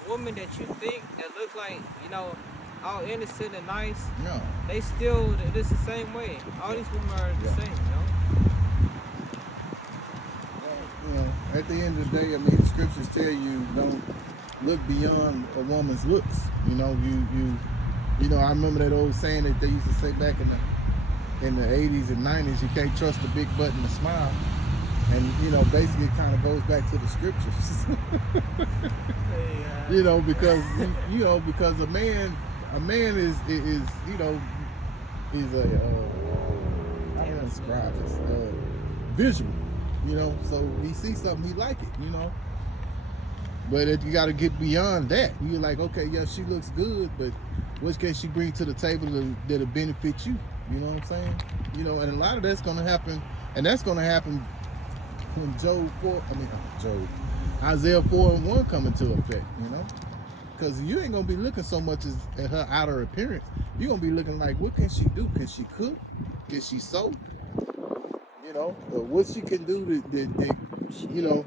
woman that you think that look like, you know, all innocent and nice. No. They still, it's the same way. All these women are the same, you know. Well, you know, at the end of the day, I mean, the scriptures tell you don't look beyond a woman's looks. You know, you know, I remember that old saying that they used to say back in the 80s and 90s, you can't trust a big butt and a smile. And, you know, basically it kind of goes back to the scriptures. You know, because a man is you know, is a how do I describe this? Visual, you know. So he sees something, he like it, you know. But you got to get beyond that. You're like, okay, yeah, she looks good, but What can she bring to the table that'll benefit you? You know what I'm saying? You know, and a lot of that's gonna happen, and that's gonna happen when Isaiah 4:1 come into effect. You know, because you ain't gonna be looking so much at her outer appearance. You're gonna be looking like, what can she do? Can she cook? Can she sew? You know, what she can do that you know,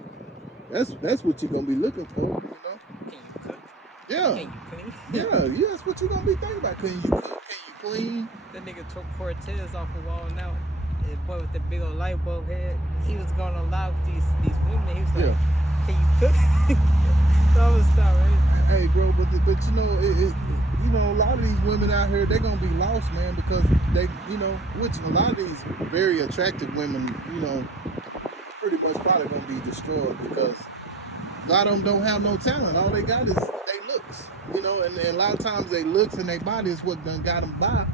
that's what you're gonna be looking for. You know. Can you cook? Yeah. Can you clean? Yeah, that's what you're gonna be thinking about. Can you cook? Can you clean? That nigga took Cortez off the wall now. That boy with the big old light bulb head. He was going on live with these women. He was like, can you cook? So I was stop, right? Hey, bro, but you know, you know, a lot of these women out here, they're gonna be lost, man, because they, you know, which a lot of these very attractive women, you know, pretty much probably gonna be destroyed because a lot of them don't have no talent. All they got is they looks, you know, and a lot of times they looks and their body is what done got them by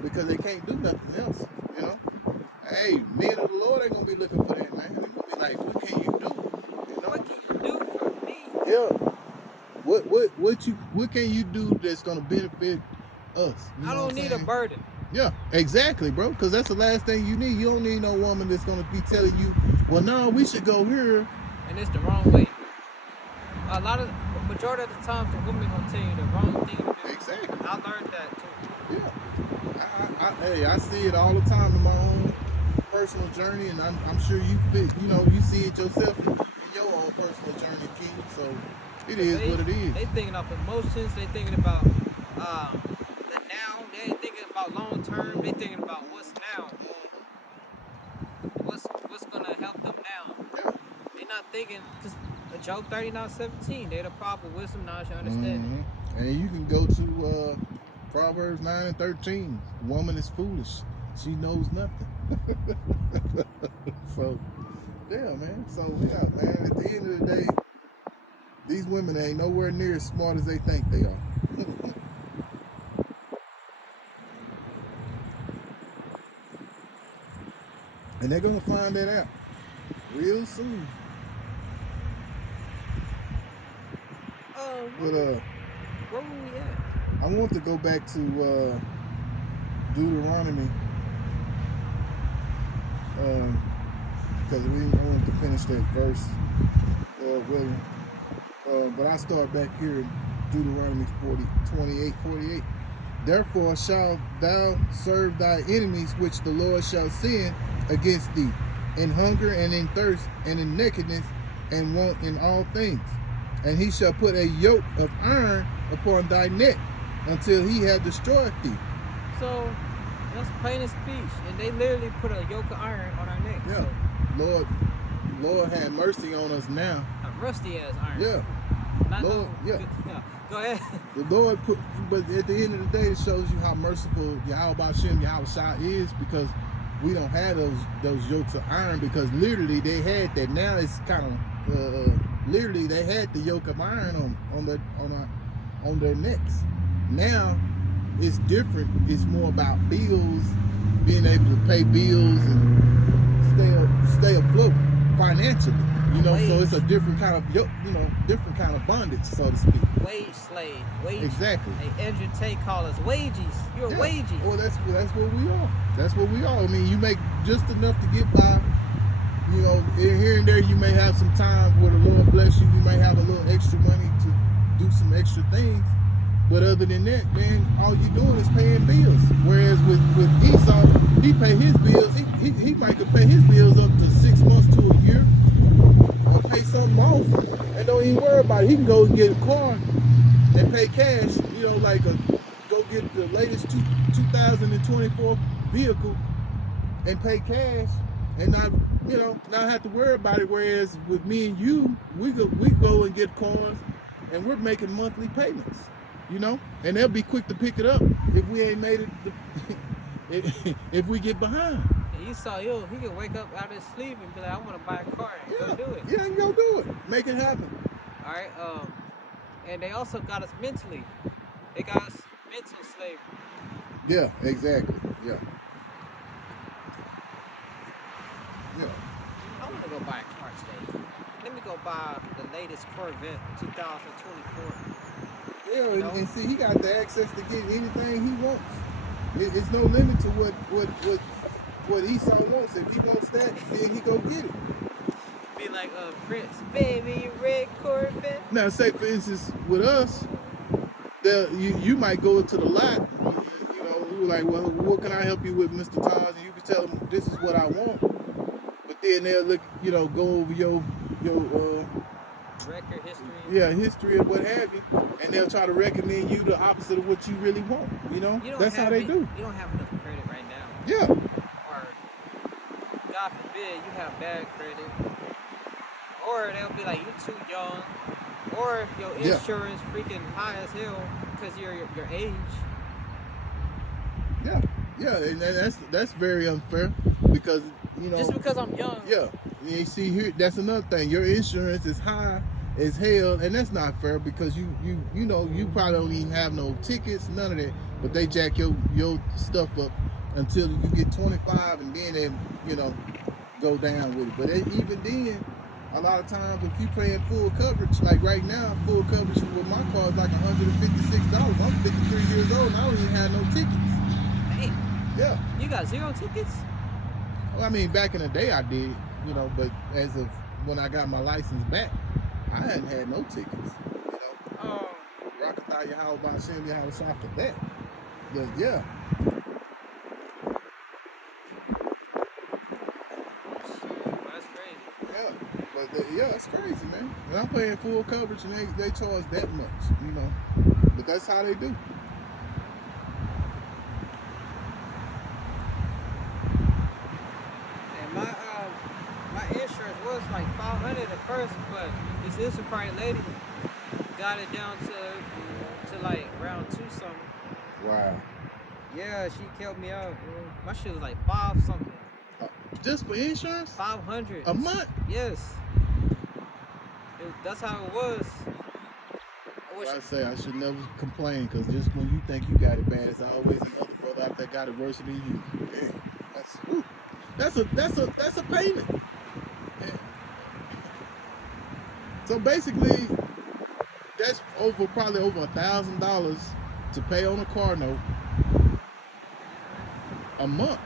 because they can't do nothing else, you know. Hey, men of the Lord ain't gonna be looking for that, man. They're gonna be like, what can you do? You know? What can you do for me? Yeah. What can you do that's gonna benefit us? You know I don't need a burden. Yeah, exactly, bro. Because that's the last thing you need. You don't need no woman that's gonna be telling you, well, no, we should go here. And it's the wrong way. Majority of the time, the women gonna tell you the wrong thing to do. Exactly. I learned that too. Yeah. I see it all the time in my own personal journey, and I'm sure you see it yourself in your own personal journey, King. So it is what it is. They thinking of emotions. They thinking about the now. They ain't thinking about long term. They thinking about what's now. What's gonna help them now. Yeah. They not thinking because Job 30:17. They the proper wisdom, knowledge, and understanding. And you can go to Proverbs 9:13. Woman is foolish. She knows nothing. So, yeah, man. So, yeah, man. At the end of the day, these women ain't nowhere near as smart as they think they are. And they're going to find that out real soon. But, where were we at? I want to go back to Deuteronomy. Because I wanted to finish that verse. But I start back here in Deuteronomy 48. Therefore shalt thou serve thy enemies which the Lord shall send against thee, in hunger and in thirst and in nakedness and want in all things. And he shall put a yoke of iron upon thy neck until he have destroyed thee. So that's plain and speech. And they literally put a yoke of iron on our neck. Yeah. So. Lord have mercy on us now. A rusty ass iron. Yeah. Lord, yeah. Go ahead. The Lord but at the end of the day, it shows you how merciful Yahweh Shai is, because we don't have those yokes of iron, because literally they had that. Now it's kind of literally they had the yoke of iron on their necks. Now it's different. It's more about bills, being able to pay bills and stay afloat financially. You know, so it's a different kind of different kind of bondage, so to speak. Wage slave. Wage. Exactly. They Andrew Tate call us wages. You're a wagey. Well, that's what we are. That's what we are. I mean, you make just enough to get by. You know, here and there you may have some time where the Lord bless you. You may have a little extra money to do some extra things. But other than that, man, all you're doing is paying bills. Whereas with Esau, he pay his bills. He might could pay his bills up to 6 months to a year, or pay something off, and don't even worry about it. He can go and get a car and pay cash. You know, like go get the latest 2024 vehicle and pay cash, and not have to worry about it. Whereas with me and you, we go and get cars, and we're making monthly payments. You know, and they'll be quick to pick it up if we ain't made it. If we get behind. Esau, he can wake up out of his sleep and be like, I want to buy a car and go do it. Yeah, and go do it. Make it happen. All right. And they also got us mentally. They got us mental slavery. Yeah, exactly. Yeah. I want to go buy a car today. Let me go buy the latest Corvette 2024. Yeah, You know? and see, he got the access to get anything he wants. It's no limit to what Esau wants. If he wants that, then he go get it. Be like Prince, baby, red Corvette. Now, say for instance, with us, you might go to the lot. You know, you like, well, what can I help you with, Mr. Taj? And you can tell them this is what I want. But then they'll look, go over your record history. Yeah, history and what have you, and they'll try to recommend you the opposite of what you really want. That's how they do. You don't have enough credit right now. Yeah. Or God forbid you have bad credit. Or they'll be like, you're too young. Or your insurance freaking high as hell because your age. Yeah, and that's very unfair because just because I'm young. Yeah, you see here, that's another thing. Your insurance is high as hell, and that's not fair because you probably don't even have no tickets, none of that. But they jack your stuff up until you get 25, and then they go down with it. But even then, a lot of times if you paying full coverage, like right now, full coverage with my car is like $156. I'm 53 years old and I don't even have no tickets. Damn. Yeah. You got 0 tickets? Well, I mean, back in the day I did, but as of when I got my license back, I hadn't had no tickets. Rockethon, how about Shem, how was after that? But yeah. That's crazy. Yeah. But it's crazy, man. And I'm paying full coverage and they charge that much, But that's how they do. My insurance was like $500 at first, but this is probably lady got it down to like around 2 something. Wow. Yeah, she helped me out. My shit was like 5 something. Just for insurance? $500 a month? Yes. That's how it was. I say I should never complain because just when you think you got it bad, it's always another brother out there got it worse than you. Yeah, that's a payment. Yeah. So basically, that's probably over $1,000 to pay on a car note a month.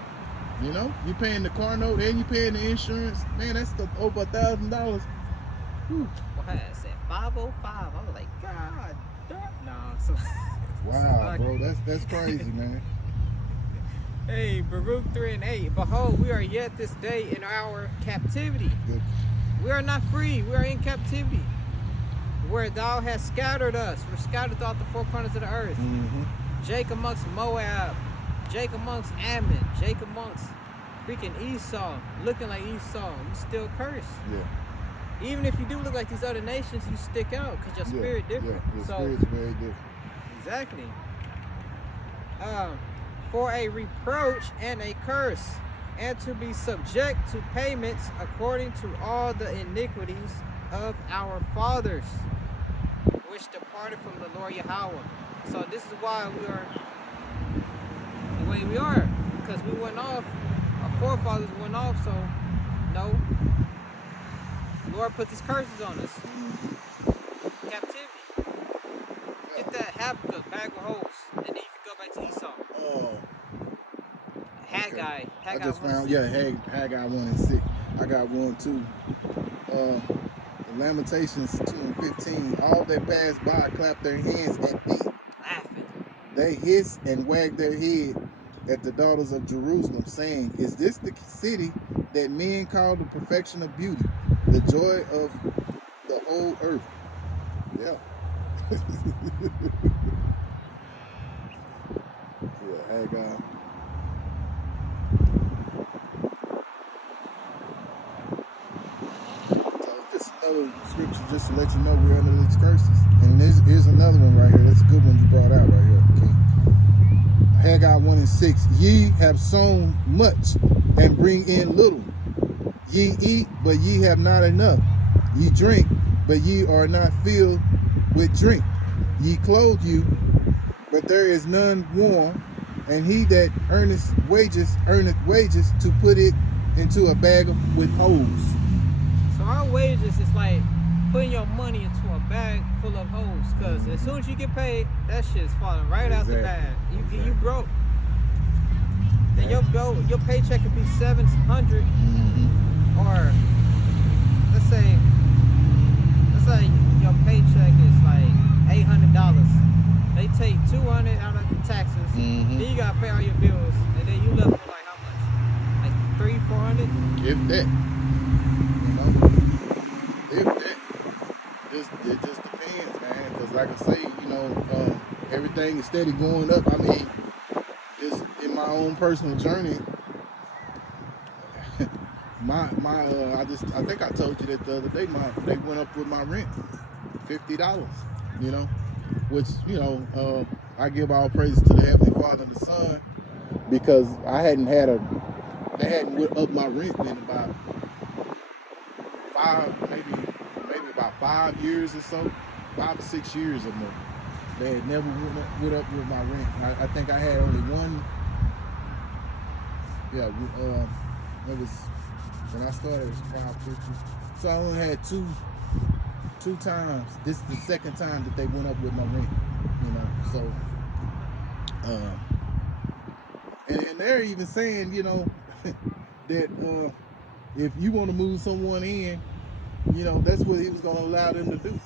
You paying the car note and you paying the insurance. Man, that's over $1,000. Well, I said 505. I was like, God damn. No. So wow, bro, that's crazy, man. Hey, Baruch 3:8. Behold, we are yet this day in our captivity. Good. We are not free. We are in captivity. Where thou hast scattered us. We're scattered throughout the 4 corners of the earth. Mm-hmm. Jake amongst Moab. Jake amongst Ammon. Jake amongst freaking Esau. Looking like Esau. You still cursed. Yeah. Even if you do look like these other nations, you stick out because your spirit different. Yeah, your spirit's very different. Exactly. For a reproach and a curse, and to be subject to payments according to all the iniquities of our fathers, which departed from the Lord Yahweh. So this is why we are the way we are, because we went off, our forefathers went off, so no, the Lord put these curses on us. Captivity. Get that Habakkuk, bag of holes, and then you can go back to Esau. Oh. Haggai. I just found, Haggai 1:6. I got one too. Lamentations 2:15. All that pass by clap their hands at thee. Laughing. They hiss and wag their head at the daughters of Jerusalem, saying, is this the city that men call the perfection of beauty, the joy of the whole earth? Yeah. Yeah, Haggai. Just another scripture just to let you know we're under these curses. And here's another one right here. That's a good one you brought out right here, King. Haggai 1:6. Ye have sown much and bring in little. Ye eat, but ye have not enough. Ye drink, but ye are not filled with drink. Ye clothe you, but there is none warm. And he that earneth wages to put it into a bag with holes. So our wages is like putting your money into a bag full of holes. Because as soon as you get paid, that shit's falling right out the bag. You broke. And your paycheck could be $700, or let's say your paycheck is like $800. They take $200 out of the taxes. Then you gotta pay all your bills, and then you left with like how much? Like $300-400? If that, if that. It just depends, man. Because like I say, everything is steady going up. I mean, just in my own personal journey, I think I told you that the other day. They went up with my rent, $50. Which I give all praises to the Heavenly Father and the Son, because they hadn't went up my rent in about maybe about 5 years or so, 5 or 6 years or more. They had never went up with my rent. I think I had only one. Yeah, it was when I started. It was $5.50. So I only had two times. This is the second time that they went up with my rent. So and they're even saying, that if you want to move someone in, that's what he was going to allow them to do,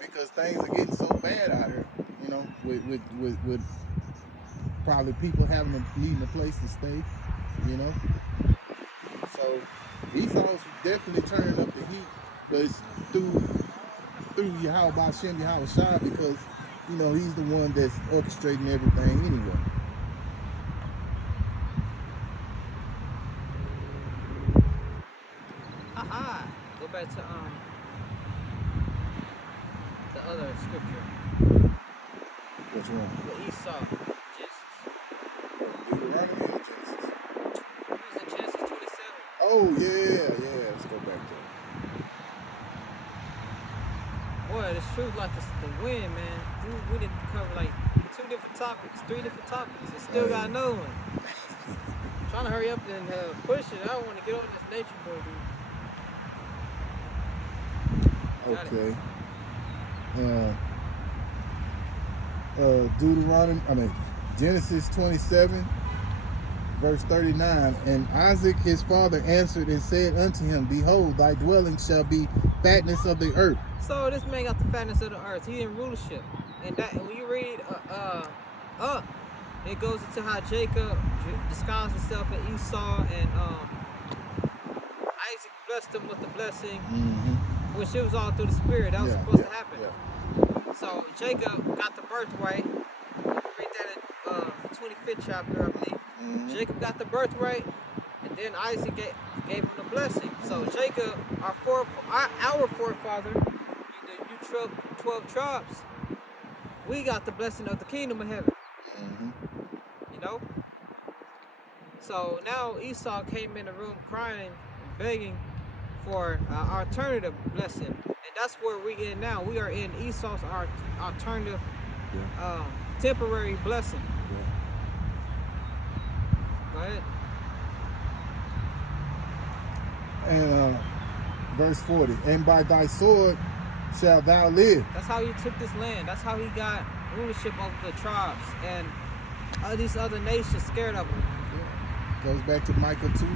because things are getting so bad out here, with probably people needing a place to stay, So Esau's definitely turning up the heat, but it's through Yahweh Shem Yahweh Shai, because he's the one that's orchestrating everything anyway. Go back to the other scripture. Which one? The Esau, Genesis. Deuteronomy or Genesis? It was in Genesis 27. Oh yeah. Let's go back to it. Boy, the truth like the wind, man. We didn't cover like 3 different topics, and still got no one. I'm trying to hurry up and push it. I don't want to get on this nature boy, dude. Okay. Genesis 27, verse 39. And Isaac his father answered and said unto him, Behold, thy dwelling shall be fatness of the earth. So this man got the fatness of the earth. He in rulership. And that when you read it goes into how Jacob disguised himself as Esau, and Isaac blessed him with the blessing. Which it was all through the spirit. That was supposed to happen. Yeah. So Jacob got the birthright. Read that in the 25th chapter, I believe. Jacob got the birthright, and then Isaac gave him the blessing. So Jacob, our forefather, you 12 tribes, we got the blessing of the kingdom of heaven. So now Esau came in the room crying and begging for our alternative blessing, and that's where we in now. We are in Esau's alternative temporary blessing. Go ahead. And verse 40, and by thy sword shalt thou live. That's how he took this land. That's how he got rulership over the tribes, and these other nations scared of him. Goes back to Micah 2.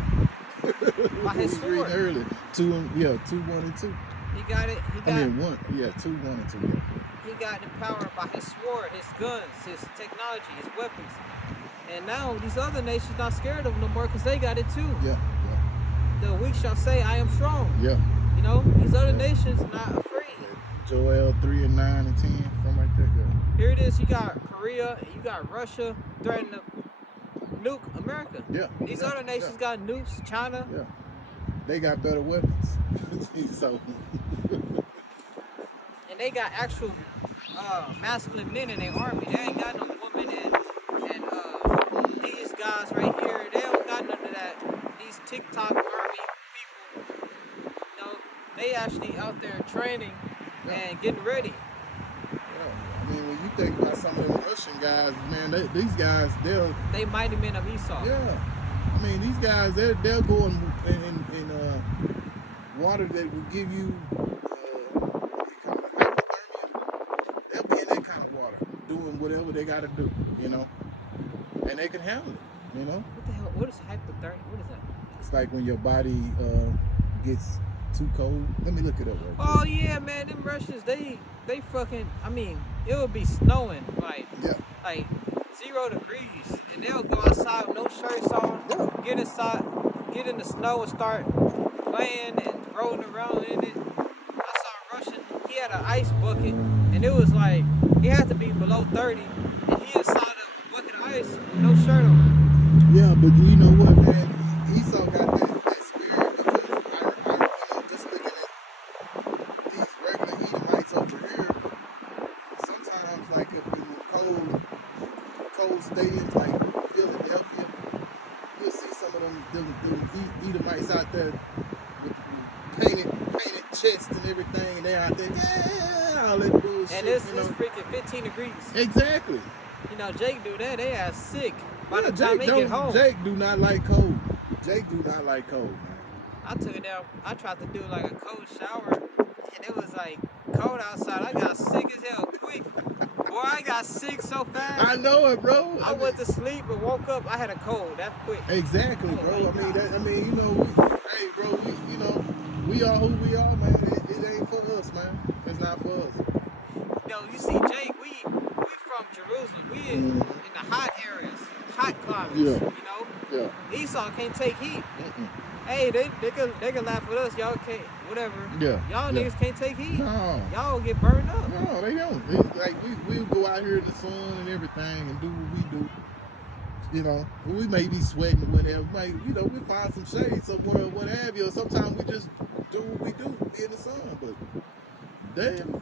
By his sword. Earlier. 2, 1, and 2. He got it. 2, 1, and 2. Yeah. He got empowered by his sword, his guns, his technology, his weapons. And now these other nations not scared of him no more, because they got it too. Yeah. The weak shall say, I am strong. Yeah. These other nations not afraid. Joel 3 and 9 and 10, something like that. Yeah. Here it is. You got Korea, you got Russia threatening to nuke America. Yeah. These other nations got nukes. China. Yeah. They got better weapons. So. And they got actual masculine men in their army. They ain't got no women and these guys right here. They don't got none of that. These TikTok army people. They actually out there training and getting ready. I mean, when you think about some of the Russian guys, man, these guys, they mighty men of Esau. Yeah. I mean, these guys, they'll go in water that will give you whatever they got to do, you know, and they can handle it, you know. What the hell? What is hypothermia? What is that? It's like when your body gets too cold. Let me look it up real quick. Oh yeah, man, them Russians, they fucking. I mean, it would be snowing like 0 degrees, and they'll go outside with no shirts on, get inside, get in the snow and start playing and rolling around in it. I saw a Russian. He had an ice bucket, and it was like it had to be below 30, and he inside a bucket of ice with no shirt on. Yeah, but you know what, man? Esau got that spirit because I just looking at these regular Edomites over here, sometimes like if in cold stadiums like Philadelphia, you'll see some of them Edomites out there with painted chest and everything, and they're out there, all that bullshit. And it's freaking 15 degrees. Exactly. You know, Jake do that, they are sick by the Jake time they get home. Jake do not like cold. Jake do not like cold, man. I took it down. I tried to do like a cold shower, and it was like cold outside. I got sick as hell quick. Boy, I got sick so fast. I know it, bro. I went to sleep and woke up. I had a cold that quick. Exactly, bro. I mean, you know, hey, bro, you know, we are who we are, man. It ain't for us, man. It's not for us. You know, you see, Jake, we from Jerusalem. We in the hot areas, hot climates. Yeah. You know. Yeah. Esau can't take heat. Hey, they can laugh with us. Y'all can't, whatever. Yeah. Y'all niggas can't take heat. No. Y'all get burned up. No, they don't. It's like we go out here in the sun and everything and do what we do. You know, we may be sweating or whatever. Like, you know, we find some shade somewhere or what have you. Or sometimes we just do what we do, be in the sun. But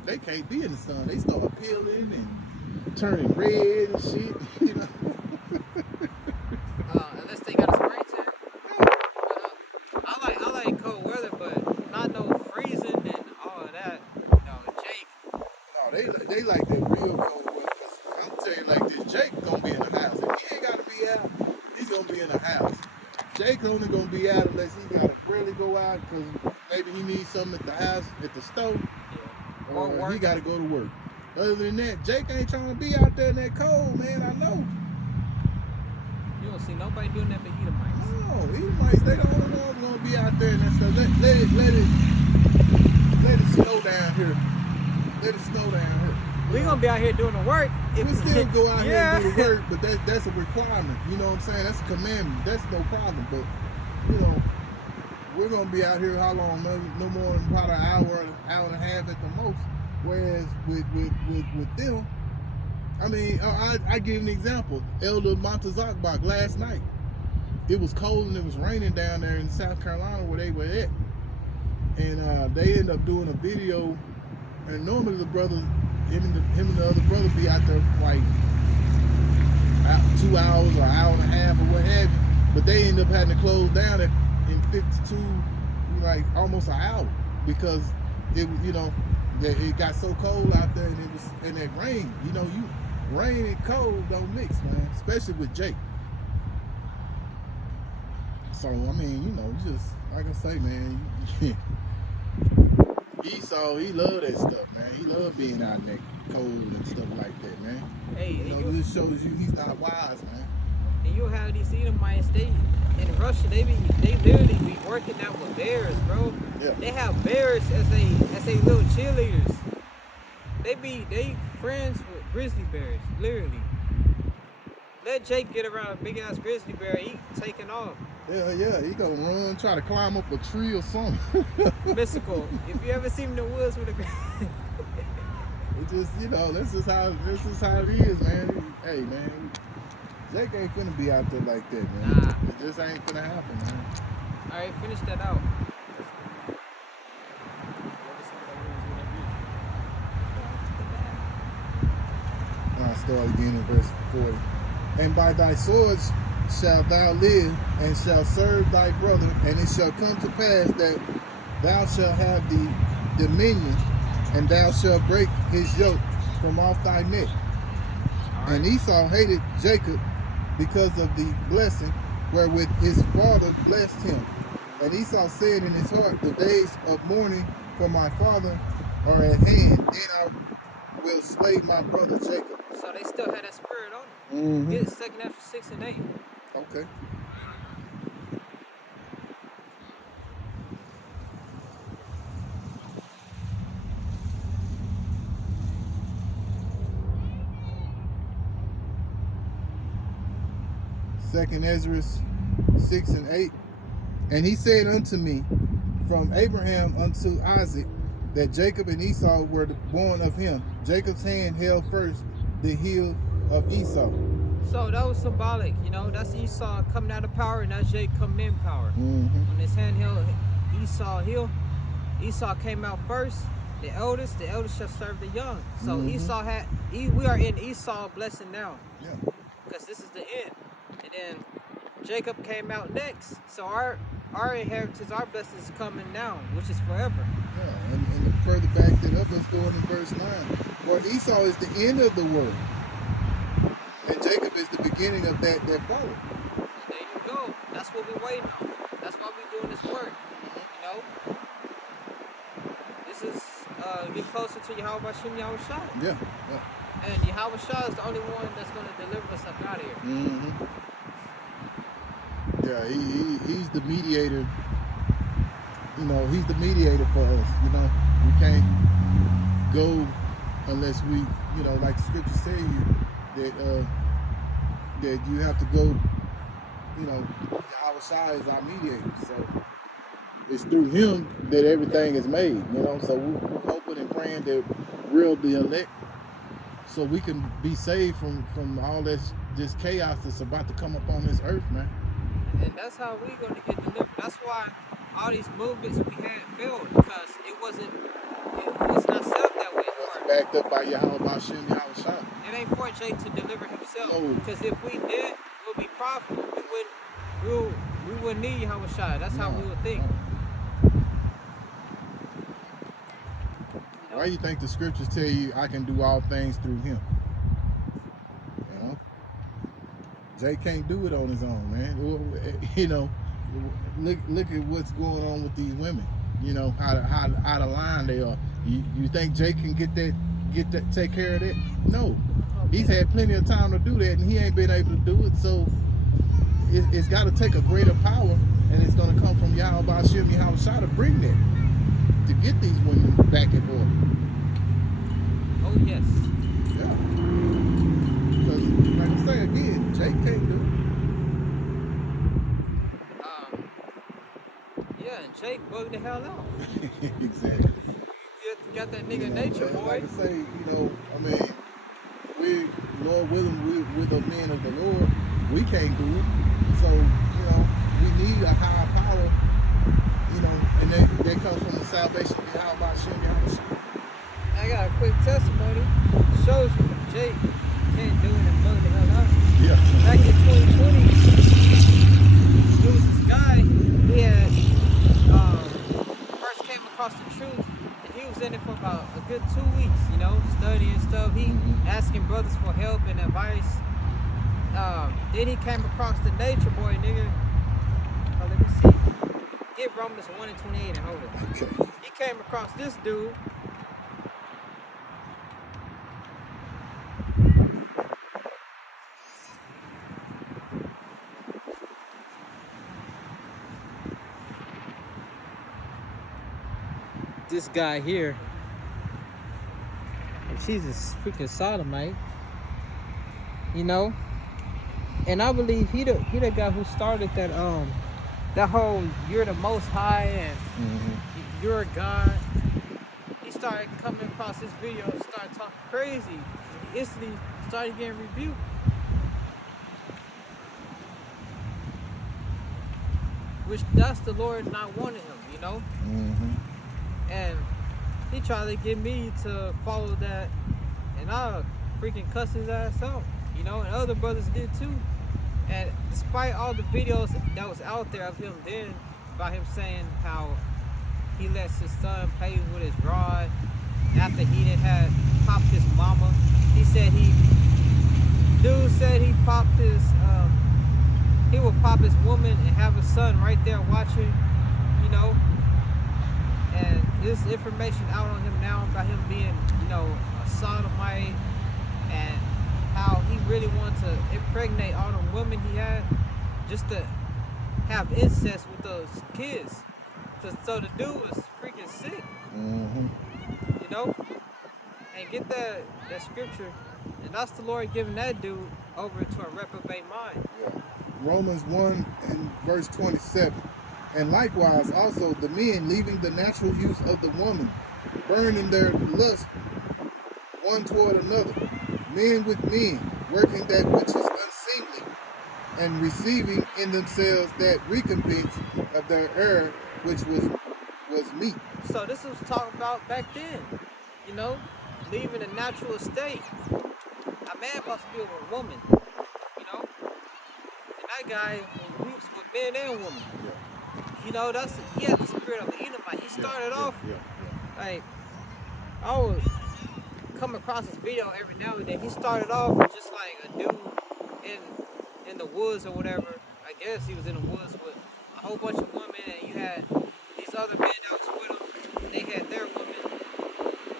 they can't be in the sun. They start peeling and turning red and shit. You know. Unless they got a spray tan. I like cold weather, but not no freezing and all of that. No, Jake. No, they like that real cold weather. I'm telling you like this, Jake gonna be in the house. If he ain't gotta be out, he's gonna be in the house. Jake's only gonna be out unless he gotta really go out because maybe he needs something at the house, at the stove. Yeah. Or he gotta go to work. Other than that, Jake ain't trying to be out there in that cold, man. I know. You don't see nobody doing that but Edomites. No, Edomites, they the only ones gonna be out there and that stuff. Let it snow down here. Let it snow down here. We gonna be out here doing the work. We still go out here and do the work, but that's a requirement. You know what I'm saying? That's a commandment. That's no problem. But you know, we're gonna be out here how long? No more than about an hour and a half at the most. Whereas with them, I mean, I give an example. Elder Montezakbach last night. It was cold and it was raining down there in South Carolina where they were at, and they ended up doing a video. And normally the brother, him and the other brother be out there like 2 hours or an hour and a half or what have you. But they end up having to close down in 52, like almost an hour because it, you know, it got so cold out there and it was and that rain. You know, rain and cold don't mix, man. Especially with Jake. So I mean, you know, just like I say, man. Esau, he love that stuff, man. He love being out in that cold and stuff like that, man. Hey, you know, this shows you he's not wise, man. And you'll have these Edomites, in Russia, they literally be working out with bears, bro. Yeah. They have bears as they little cheerleaders. They friends with grizzly bears, literally. Let Jake get around a big ass grizzly bear, he taking off. Yeah, he gonna run, try to climb up a tree or something. Mystical. If you ever seen him in the woods with a it just, you know, this is how it is, man. Hey, man, Jake ain't finna be out there like that, man. Nah. It just ain't finna happen, man. All right, finish that out. I'll start again in verse 40. And by thy swords shalt thou live, and shalt serve thy brother, and it shall come to pass that thou shalt have the dominion, and thou shalt break his yoke from off thy neck. Right. And Esau hated Jacob because of the blessing wherewith his father blessed him. And Esau said in his heart, the days of mourning for my father are at hand, then I will slay my brother Jacob. So So they still had that spirit on them. Mm-hmm. Get 2nd Ezra 6 and 8. Okay. Second Ezra 6 and 8. And he said unto me, from Abraham unto Isaac, that Jacob and Esau were born of him. Jacob's hand held first the heel of Esau. So that was symbolic, you know. That's Esau coming out of power, and that's Jacob coming in power. Mm-hmm. When his hand held Esau heel, Esau came out first. The eldest shall serve the young. So Mm-hmm. Esau we are in Esau blessing now. Yeah. Because this is the end. And then Jacob came out next. So our inheritance, our blessing is coming now, which is forever. Yeah, and to further back that up, let's go into verse 9. For Esau is the end of the world, and Jacob is the beginning of that followed. And there you go. That's what we're waiting on. That's why we're doing this work. You know? This is get closer to Yahweh Shem Yahushua. Yeah. And Yahushua is the only one that's going to deliver us up out of here. Mm-hmm. Yeah, he's the mediator. You know, he's the mediator for us. You know, we can't go unless we, you know, like the scripture say that you have to go. You know, Yahushua is our mediator, so it's through him that everything is made. You know, so we're hoping and praying that we'll be elect, so we can be saved from all this chaos that's about to come up on this earth, man. And that's how we're going to get delivered. That's why all these movements we had failed, because it's not set up that way. It wasn't backed up by Yahweh Shem Yahushua. It ain't for Jake to deliver himself. No. Because if we did, we'll be profitable. We wouldn't need Yahushua. That's how we would think. Why do you think the scriptures tell you I can do all things through him? You know, Jay can't do it on his own, man. You know, look at what's going on with these women. You know, how out of line they are. You think Jay can take care of that? No, he's had plenty of time to do that, and he ain't been able to do it. So it's got to take a greater power, and it's going to come from Yahweh Shem Yahushua to bring that, to get these women back in order. Oh yes. Yeah. Because, like I say again, Jake can't do it. Yeah, and Jake bugged the hell out. Exactly. You got that nigga nature, boy. Like I say, you know, I mean, Lord willing, we're the men of the Lord. We can't do it. So, you know, we need a higher power, you know, and that comes from the salvation of Yahweh Shem Yahushua. I got a quick testimony. Shows you Jake can't do it and bug the hell out. Yeah. Back in 2020, there was this guy, he had first came across the truth, and he was in it for about a good 2 weeks, you know, studying stuff. He asking brothers for help and advice. Then he came across the nature boy, nigga. Oh, let me see. Get Romans 1 and 28 and hold it. Okay. He came across this dude. This guy here, she's a freaking sodomite, you know, and I believe he the guy who started that whole "you're the Most High" and "you're God." He started coming across this video and started talking crazy. He instantly started getting rebuked. Which that's the Lord not wanting him, you know. And he tried to get me to follow that, and I freaking cussed his ass out, you know, and other brothers did too. And despite all the videos that was out there of him then, about him saying how he lets his son play with his rod after he had popped his mama, he said dude said he popped his, he would pop his woman and have his son right there watching, you know. And there's information out on him now about him being, you know, a sodomite and how he really wanted to impregnate all them women he had just to have incest with those kids. So the dude was freaking sick, you know? And get that scripture, and that's the Lord giving that dude over to a reprobate mind. Yeah. Romans 1 and verse 27. And likewise also the men, leaving the natural use of the woman, burning their lust one toward another, men with men, working that which is unseemly, and receiving in themselves that recompense of their error which was meet. So this was talked about back then, you know, leaving a natural estate. A man must be with a woman, you know, and that guy was with men and women. Yeah. You know, he had the spirit of the Edomite. He started off like, I would come across this video every now and then. He started off just like a dude in the woods or whatever. I guess he was in the woods with a whole bunch of women, and you had these other men that was with him. They had their women.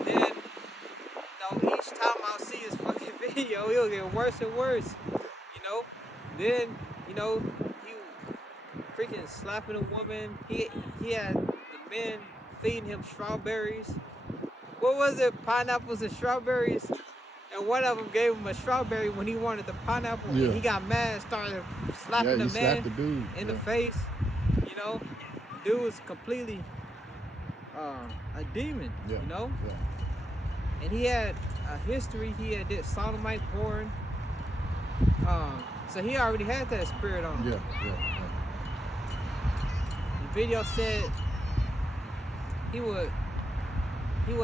Then, you know, each time I'll see his fucking video, he'll get worse and worse. You know. Then, you know, he freaking slapping a woman. He had the men feeding him strawberries. What was it? Pineapples and strawberries? And one of them gave him a strawberry when he wanted the pineapple. Yeah. And he got mad and started slapping the man in the face. You know, dude was completely a demon, you know? Yeah. And he had a history. He had did sodomite porn. So he already had that spirit on him. Yeah. The video said he would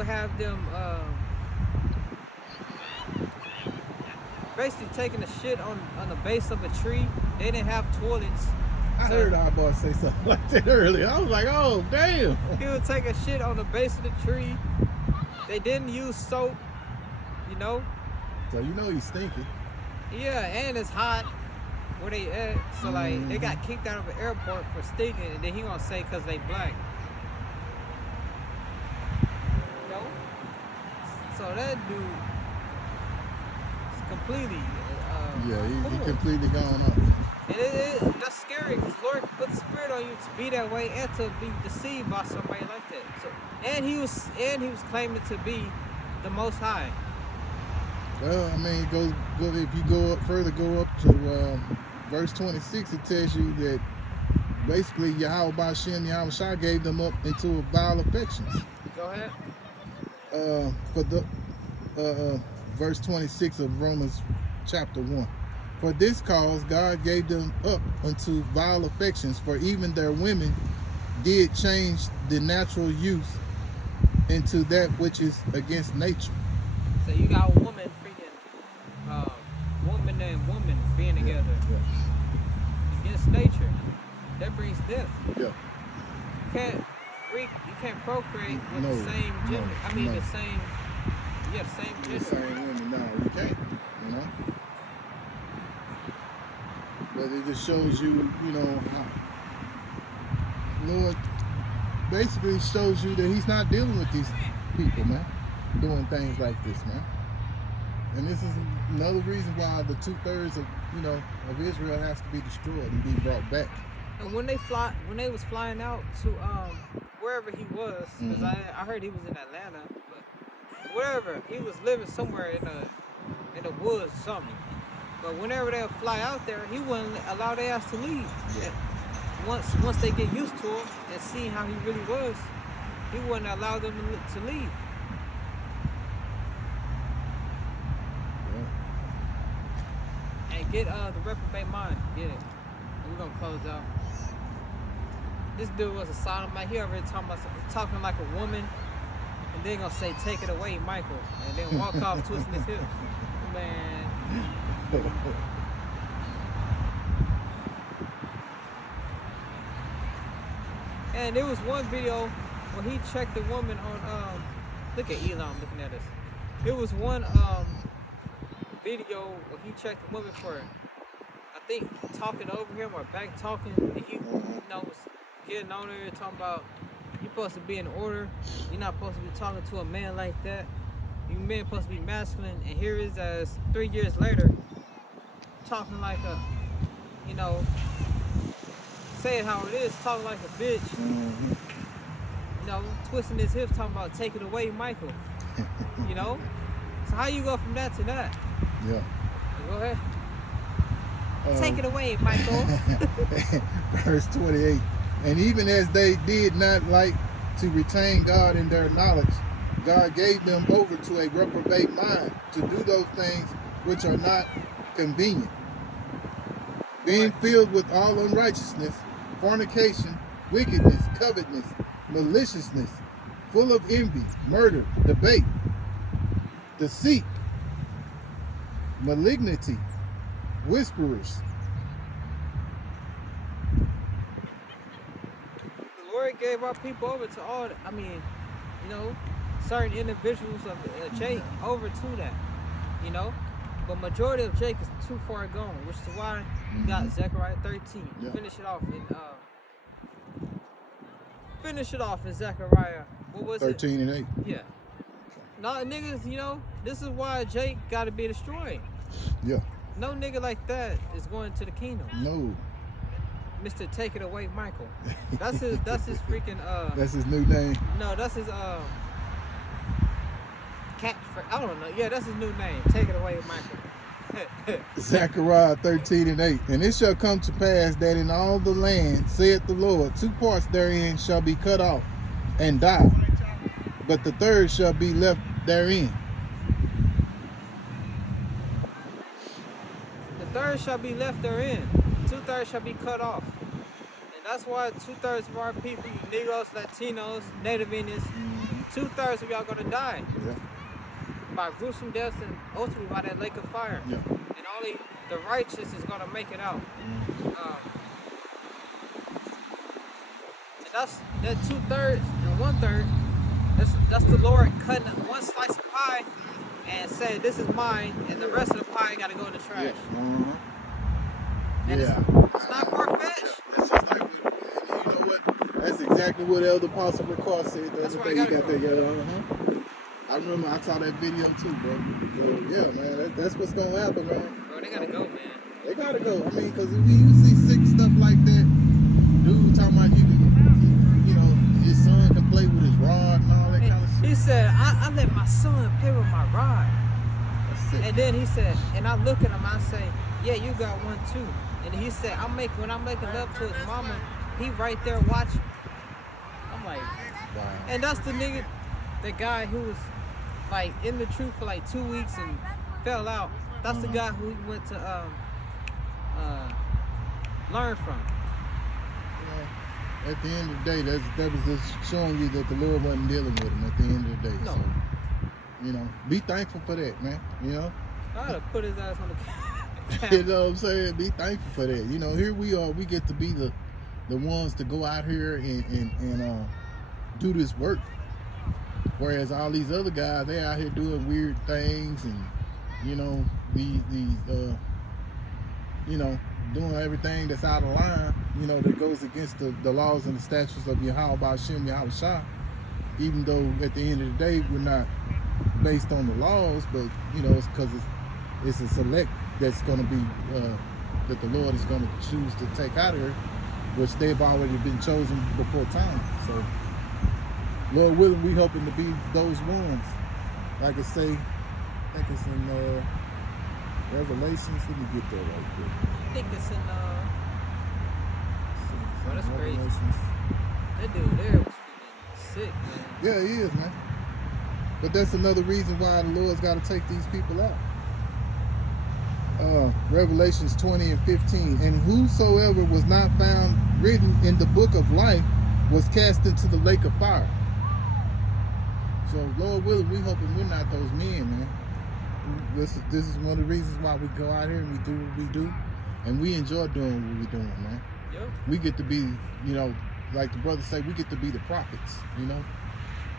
have them basically taking a shit on the base of a tree. They didn't have toilets. I heard our boss say something like that earlier. I was like, oh, damn. He would take a shit on the base of the tree. They didn't use soap, you know. So you know he's stinking. Yeah, and it's hot where they at. So like they got kicked out of the airport for stinking, and then he gonna say because they black. You know? So that dude is completely he completely gone off. And that's scary because Lord put the spirit on you to be that way and to be deceived by somebody like that. So and he was claiming to be the Most High. Well, I mean, go if you go up to verse 26, it tells you that basically Yahweh Ba'Shem, Yahweh Shah gave them up into vile affections. Go ahead. For the verse 26 of Romans chapter 1. For this cause God gave them up unto vile affections, for even their women did change the natural use into that which is against nature. So you got a woman freaking woman and woman being together against nature. That brings death. Yeah. You can't procreate with the same gender. The same gender. The same women, no, you can't. You know. But it just shows you, you know, how Lord basically shows you that he's not dealing with these people, man, doing things like this, man. And this is another reason why the 2/3 of Israel has to be destroyed and be brought back. And when they was flying out to wherever he was, because I heard he was in Atlanta, but wherever he was living somewhere in the woods or something. But whenever they would fly out there, he wouldn't allow their ass to leave. Yeah. Once they get used to him and seeing how he really was, he wouldn't allow them to leave. Yeah. And get the reprobate mind. Get it. And we're gonna close out. This dude was a sodomite. He already talking like a woman, and then gonna say, "Take it away, Michael," and then walk off twisting his hips. Man. And there was one video where he checked the woman on look at Elon looking at us. There was one video where he checked the woman for, I think, talking over him or back talking, and he was getting on her talking about, you're supposed to be in order, you're not supposed to be talking to a man like that. You men supposed to be masculine, and here is as 3 years later, talking like a, you know, say it how it is, talking like a bitch. Mm-hmm. You know, twisting his hips, talking about taking away Michael. You know, so how you go from that to that? Yeah. Go ahead. Take it away, Michael. Verse 28. And even as they did not like to retain God in their knowledge, God gave them over to a reprobate mind to do those things which are not convenient, being filled with all unrighteousness, fornication, wickedness, covetousness, maliciousness, full of envy, murder, debate, deceit, malignity, whisperers. The Lord gave our people over to all, I mean, you know, certain individuals of Jake over to that, you know. But majority of Jake is too far gone, which is why you got Zechariah 13. Yeah. Finish it off in Zechariah. What was 13 and 8. Yeah. No, niggas, you know, this is why Jake got to be destroyed. Yeah. No nigga like that is going to the kingdom. No. Mr. Take It Away Michael. That's his freaking That's his new name. No, that's his I don't know. Yeah, that's his new name. Take It Away Michael. Zechariah 13 and 8. And it shall come to pass that in all the land, saith the Lord, 2 parts therein shall be cut off and die, but the third shall be left therein. The third shall be left therein. 2/3 shall be cut off. And that's why 2/3 of our people, you Negroes, Latinos, Native Indians, 2/3 of y'all gonna die. Yeah. By gruesome deaths and ultimately by that lake of fire. Yeah. And only the righteous is gonna make it out. And that's that 2/3 and 1/3. That's the Lord cutting one slice of pie and saying this is mine, and the rest of the pie gotta go in the trash. And it's not far-fetched. That's just like, you know what? That's exactly what Elder Apostle McCall said the other day. He got that. I remember I saw that video too, bro. So, yeah, man, that's what's gonna happen, man. Bro, they gotta go, man. They gotta go. I mean, because if you see sick stuff like that, dude talking about you know, his son can play with his rod and all that kind of shit. He said, I let my son play with my rod. That's sick. And then he said, and I look at him, I say, yeah, you got one too. And he said, when I'm making love to his mama, he right there watching. I'm like, wow. And that's the nigga, the guy who was like in the truth for like 2 weeks and fell out. That's the guy who he went to learn from. At the end of the day, that was just showing you that the Lord wasn't dealing with him at the end of the day. No. So, you know, be thankful for that, man. You know? I gotta put his ass on the You know what I'm saying? Be thankful for that. You know, here we are. We get to be the ones to go out here and do this work. Whereas all these other guys, they out here doing weird things and, you know, these you know, doing everything that's out of line, you know, that goes against the laws and the statutes of Yahweh Ba'Shem Yahweh Shah. Even though at the end of the day, we're not based on the laws, but, you know, it's because it's a select that's going to be, that the Lord is going to choose to take out of here, which they've already been chosen before time. So, Lord willing, we hoping to be those ones. Like I say, I think it's in Revelations. Let me get there right quick. I think it's in well, that's crazy. Revelations. That dude there was sick, man. Yeah, he is, man. But that's another reason why the Lord's got to take these people out. Revelations 20 and 15. And whosoever was not found written in the book of life was cast into the lake of fire. So, Lord willing, we hoping we're not those men, man. This is one of the reasons why we go out here and we do what we do, and we enjoy doing what we're doing, man. Yep. We get to be, you know, like the brothers say, we get to be the prophets, you know,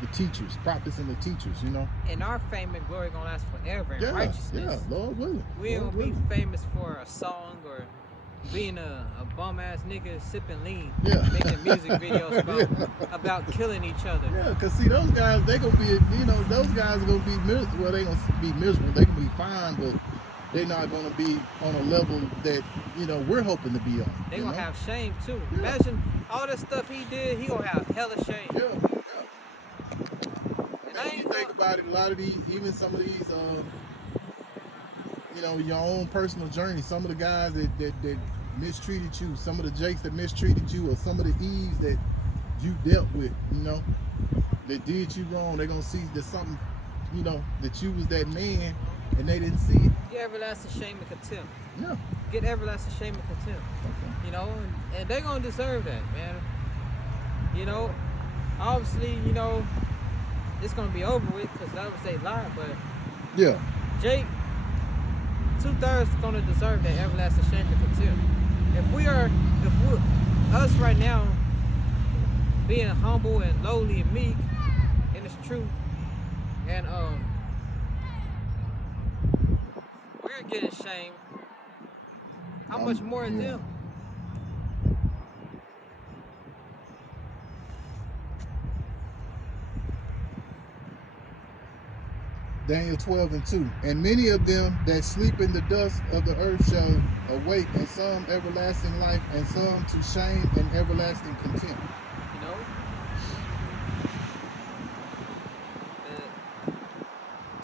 the teachers, prophets and the teachers, you know. And our fame and glory gonna last forever in Yeah, righteousness. yeah, Lord willing. We ain't gonna be famous for a song or being a bum ass nigga sipping lean, Yeah. making music videos about killing each other. Yeah, because see, those guys, they gonna be, those guys are gonna be miserable. Well, they gonna be miserable. They can be fine, but they're not gonna be on a level that we're hoping to be on. They gonna have shame too. Yeah. Imagine all the stuff he did. He gonna have hella shame. Yeah. And you think about it, a lot of these, even some of these, your own personal journey. Some of the guys that mistreated you, some of the Jakes that mistreated you, or some of the Eves that you dealt with, that did you wrong. They're gonna see that something, that you was that man, and they didn't see it. Get everlasting shame and contempt. Yeah. Get everlasting shame and contempt. Okay. And they're gonna deserve that, man. Obviously, it's gonna be over with because that was they lie, but yeah, Jake, 2/3 gonna deserve that everlasting shame and contempt. If we're us right now being humble and lowly and meek, and it's true, and we're getting shamed, how much more is them? Daniel 12:2. And many of them that sleep in the dust of the earth shall awake, and some everlasting life, and some to shame and everlasting contempt.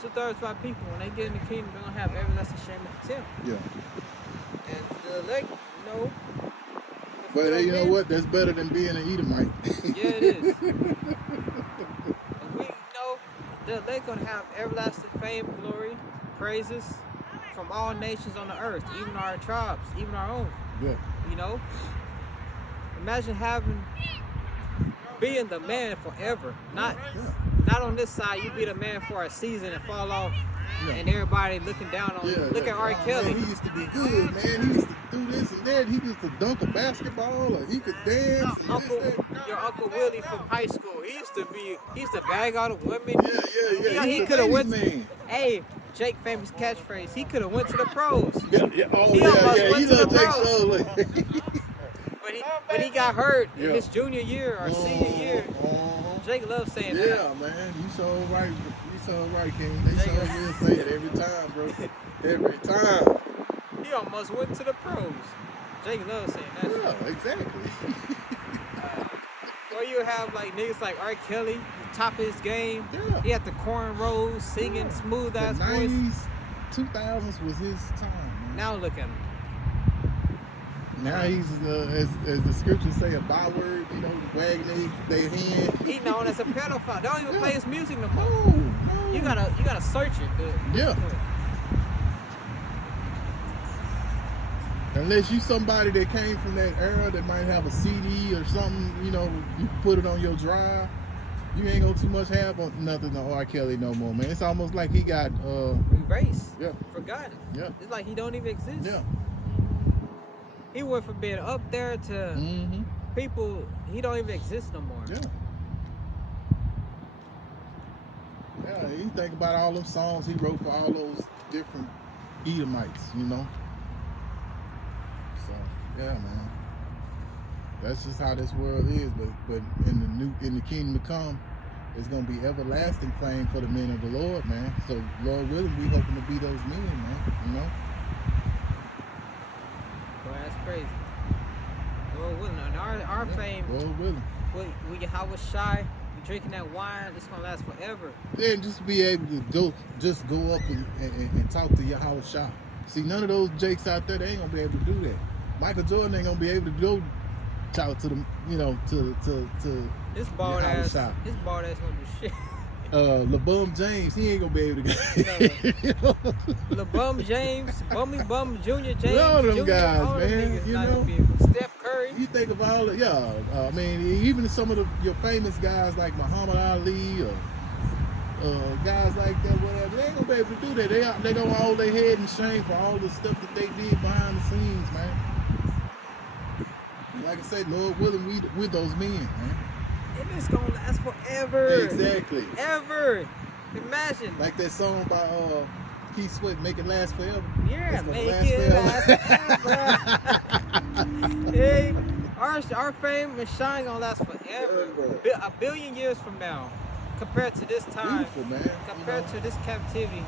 2/3 of our people, when they get in the kingdom, they're gonna have everlasting shame and contempt. Yeah. And the elect, But you know what? That's better than being an Edomite. Yeah, it is. The elect gonna have everlasting fame, glory, praises from all nations on the earth, even our tribes, even our own. Yeah. Imagine being the man forever. Not on this side, you be the man for a season and fall off, and everybody looking down on you. Look at R. Kelly. Man, he used to be good, man. He used to do this and that. He used to dunk a basketball, or he could dance. Your Uncle Willie from high school. He used to bag all the women. Yeah. He could have went. Hey, Jake famous catchphrase. He could have went to the pros. Yeah. Oh, he almost went to the pros. But he got hurt in his junior year or senior year. Jake loves saying that. Yeah, man. You so right. King. They so will say it every time, bro. Every time. He almost went to the pros. Jake loves saying that. Yeah, exactly. Or you have like niggas like R. Kelly, top of his game. Yeah. He had the cornrows, singing smooth ass voice. 90s, 2000s was his time, man. Now look at him. Now he's, as the scriptures say, a byword, wagging their hand. He known as a pedophile. They don't even play his music no more. No. You gotta search it, good. Yeah. Unless you somebody that came from that era that might have a CD or something, you put it on your drive. You ain't gonna too much have on nothing on R. Kelly no more, man. It's almost like he got erased. Yeah. Forgotten. Yeah. It's like he don't even exist. Yeah. He went from being up there to people. He don't even exist no more. Yeah. Yeah. You think about all those songs he wrote for all those different Edomites, So yeah, man. That's just how this world is. But in the kingdom to come, it's gonna be everlasting fame for the men of the Lord, man. So Lord willing, we hoping to be those men, man. Boy, that's crazy. Lord willing, and our fame. Lord willing. We how was shy. We drinking that wine. It's gonna last forever. Yeah, and just be able to go up and talk to Yahweh Shah. See, none of those Jakes out there, they ain't gonna be able to do that. Michael Jordan ain't gonna be able to go talk to them, to this bald ass. This bald ass gonna do shit. LeBum James, he ain't gonna be able to go. LeBum James, Bum Junior James, all them Junior, guys, all man. Steph Curry. You think of all the, I mean, even some of your famous guys like Muhammad Ali or guys like that, whatever, they ain't gonna be able to do that. They gonna hold their head in shame for all the stuff that they did behind the scenes, man. Like I said, Lord willing, we're those men, man. And it's gonna last forever. Exactly. Ever. Imagine. Like that song by Keith Sweat, make it last forever. Yeah, make it last forever. Hey, our fame and shine gonna last forever. A billion years from now, compared to this time, beautiful, man. compared to this captivity,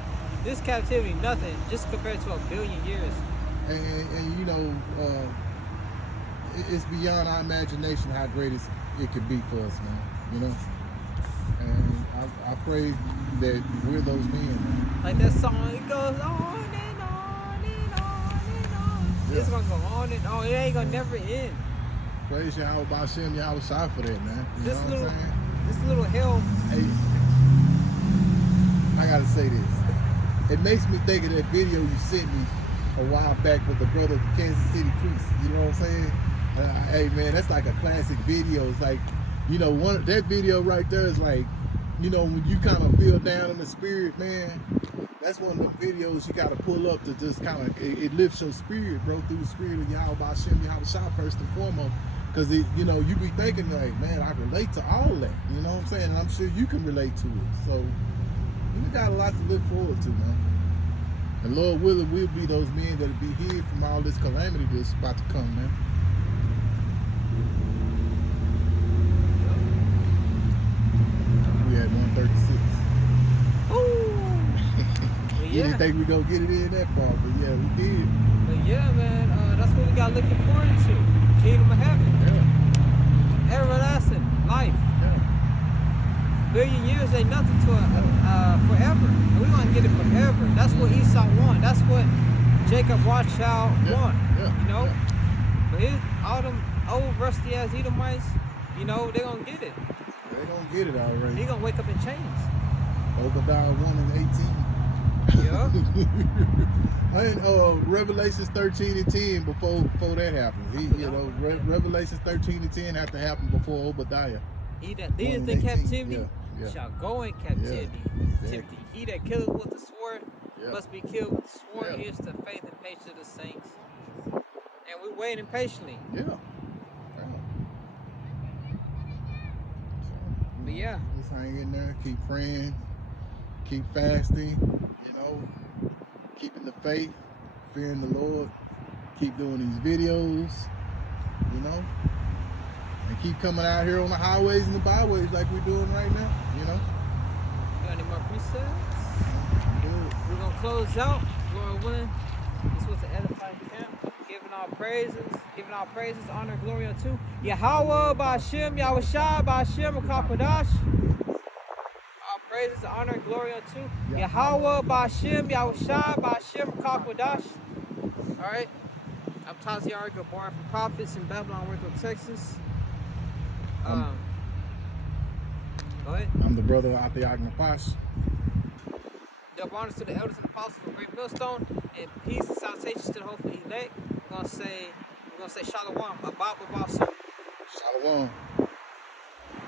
nothing. Just compared to a billion years. And you know, it's beyond our imagination how great it could be for us, man. You know, and I pray that we're those men, man. Like that song, it goes on and on and on and on. Yeah. It's gonna go on and on. It ain't gonna never end. Praise Yahweh B'Shem, Yahweh Shai for that, man. You know what I'm saying? This little hell. Hey, I gotta say this. It makes me think of that video you sent me a while back with the brother of the Kansas City priest. You know what I'm saying? Hey man, that's like a classic video. It's like, you know, that video right there is like, you know, when you kind of feel down in the spirit, man, that's one of the videos you got to pull up to just kind of, it lifts your spirit, bro, through the spirit of Yahweh B'Shem, Yahweh Shai first and foremost. Because, you know, you be thinking like, man, I relate to all that. You know what I'm saying? And I'm sure you can relate to it. So, you got a lot to look forward to, man. And Lord willing, we'll be those men that'll be healed from all this calamity that's about to come, man. We had 136. Ooh. You didn't think we gonna get it in that far, but yeah, we did. But yeah, man, that's what we got looking forward to. Kingdom of heaven. Yeah. Everlasting life. Yeah. Billion years ain't nothing to forever. And we're gonna get it forever. That's what Esau want. That's what Jacob Rothschild want. Yeah. You know? Yeah. But all them old rusty ass Edomites, you know, they're gonna get it. They gonna get it already. He gonna wake up in chains. Obadiah 1 and 18. Yeah. And Revelations 13 and 10 before that happens. You know, Revelations 13 and 10 have to happen before Obadiah. He that leadeth in captivity yeah. shall go in captivity. Yeah, exactly. He that killeth with the sword must be killed with the sword. Yeah. Here's the faith and patience of the saints. And we're waiting patiently. Yeah. But yeah. Just hang in there, keep praying, keep fasting, you know, keeping the faith, fearing the Lord, keep doing these videos, you know, and keep coming out here on the highways and the byways like we're doing right now, you know. You got any more precepts? We're going to close out, Lord willing. This was the edifying camp. Giving all praises, honor, glory unto Yahweh B'Shem, Yahweh Shai B'Shem, Kakodash. All praises, honor, glory unto Yahweh B'Shem, Yahweh Shai B'Shem, Kakodash. All right. I'm Tazi Arigo, born from Prophets in Babylon, Waco, Texas. Go ahead. I'm the brother of Athiagnapash. Double honors to the elders and apostles of the great millstone, and peace and salutations to the hopeful elect. We're gonna say shalom, abba. Shalom.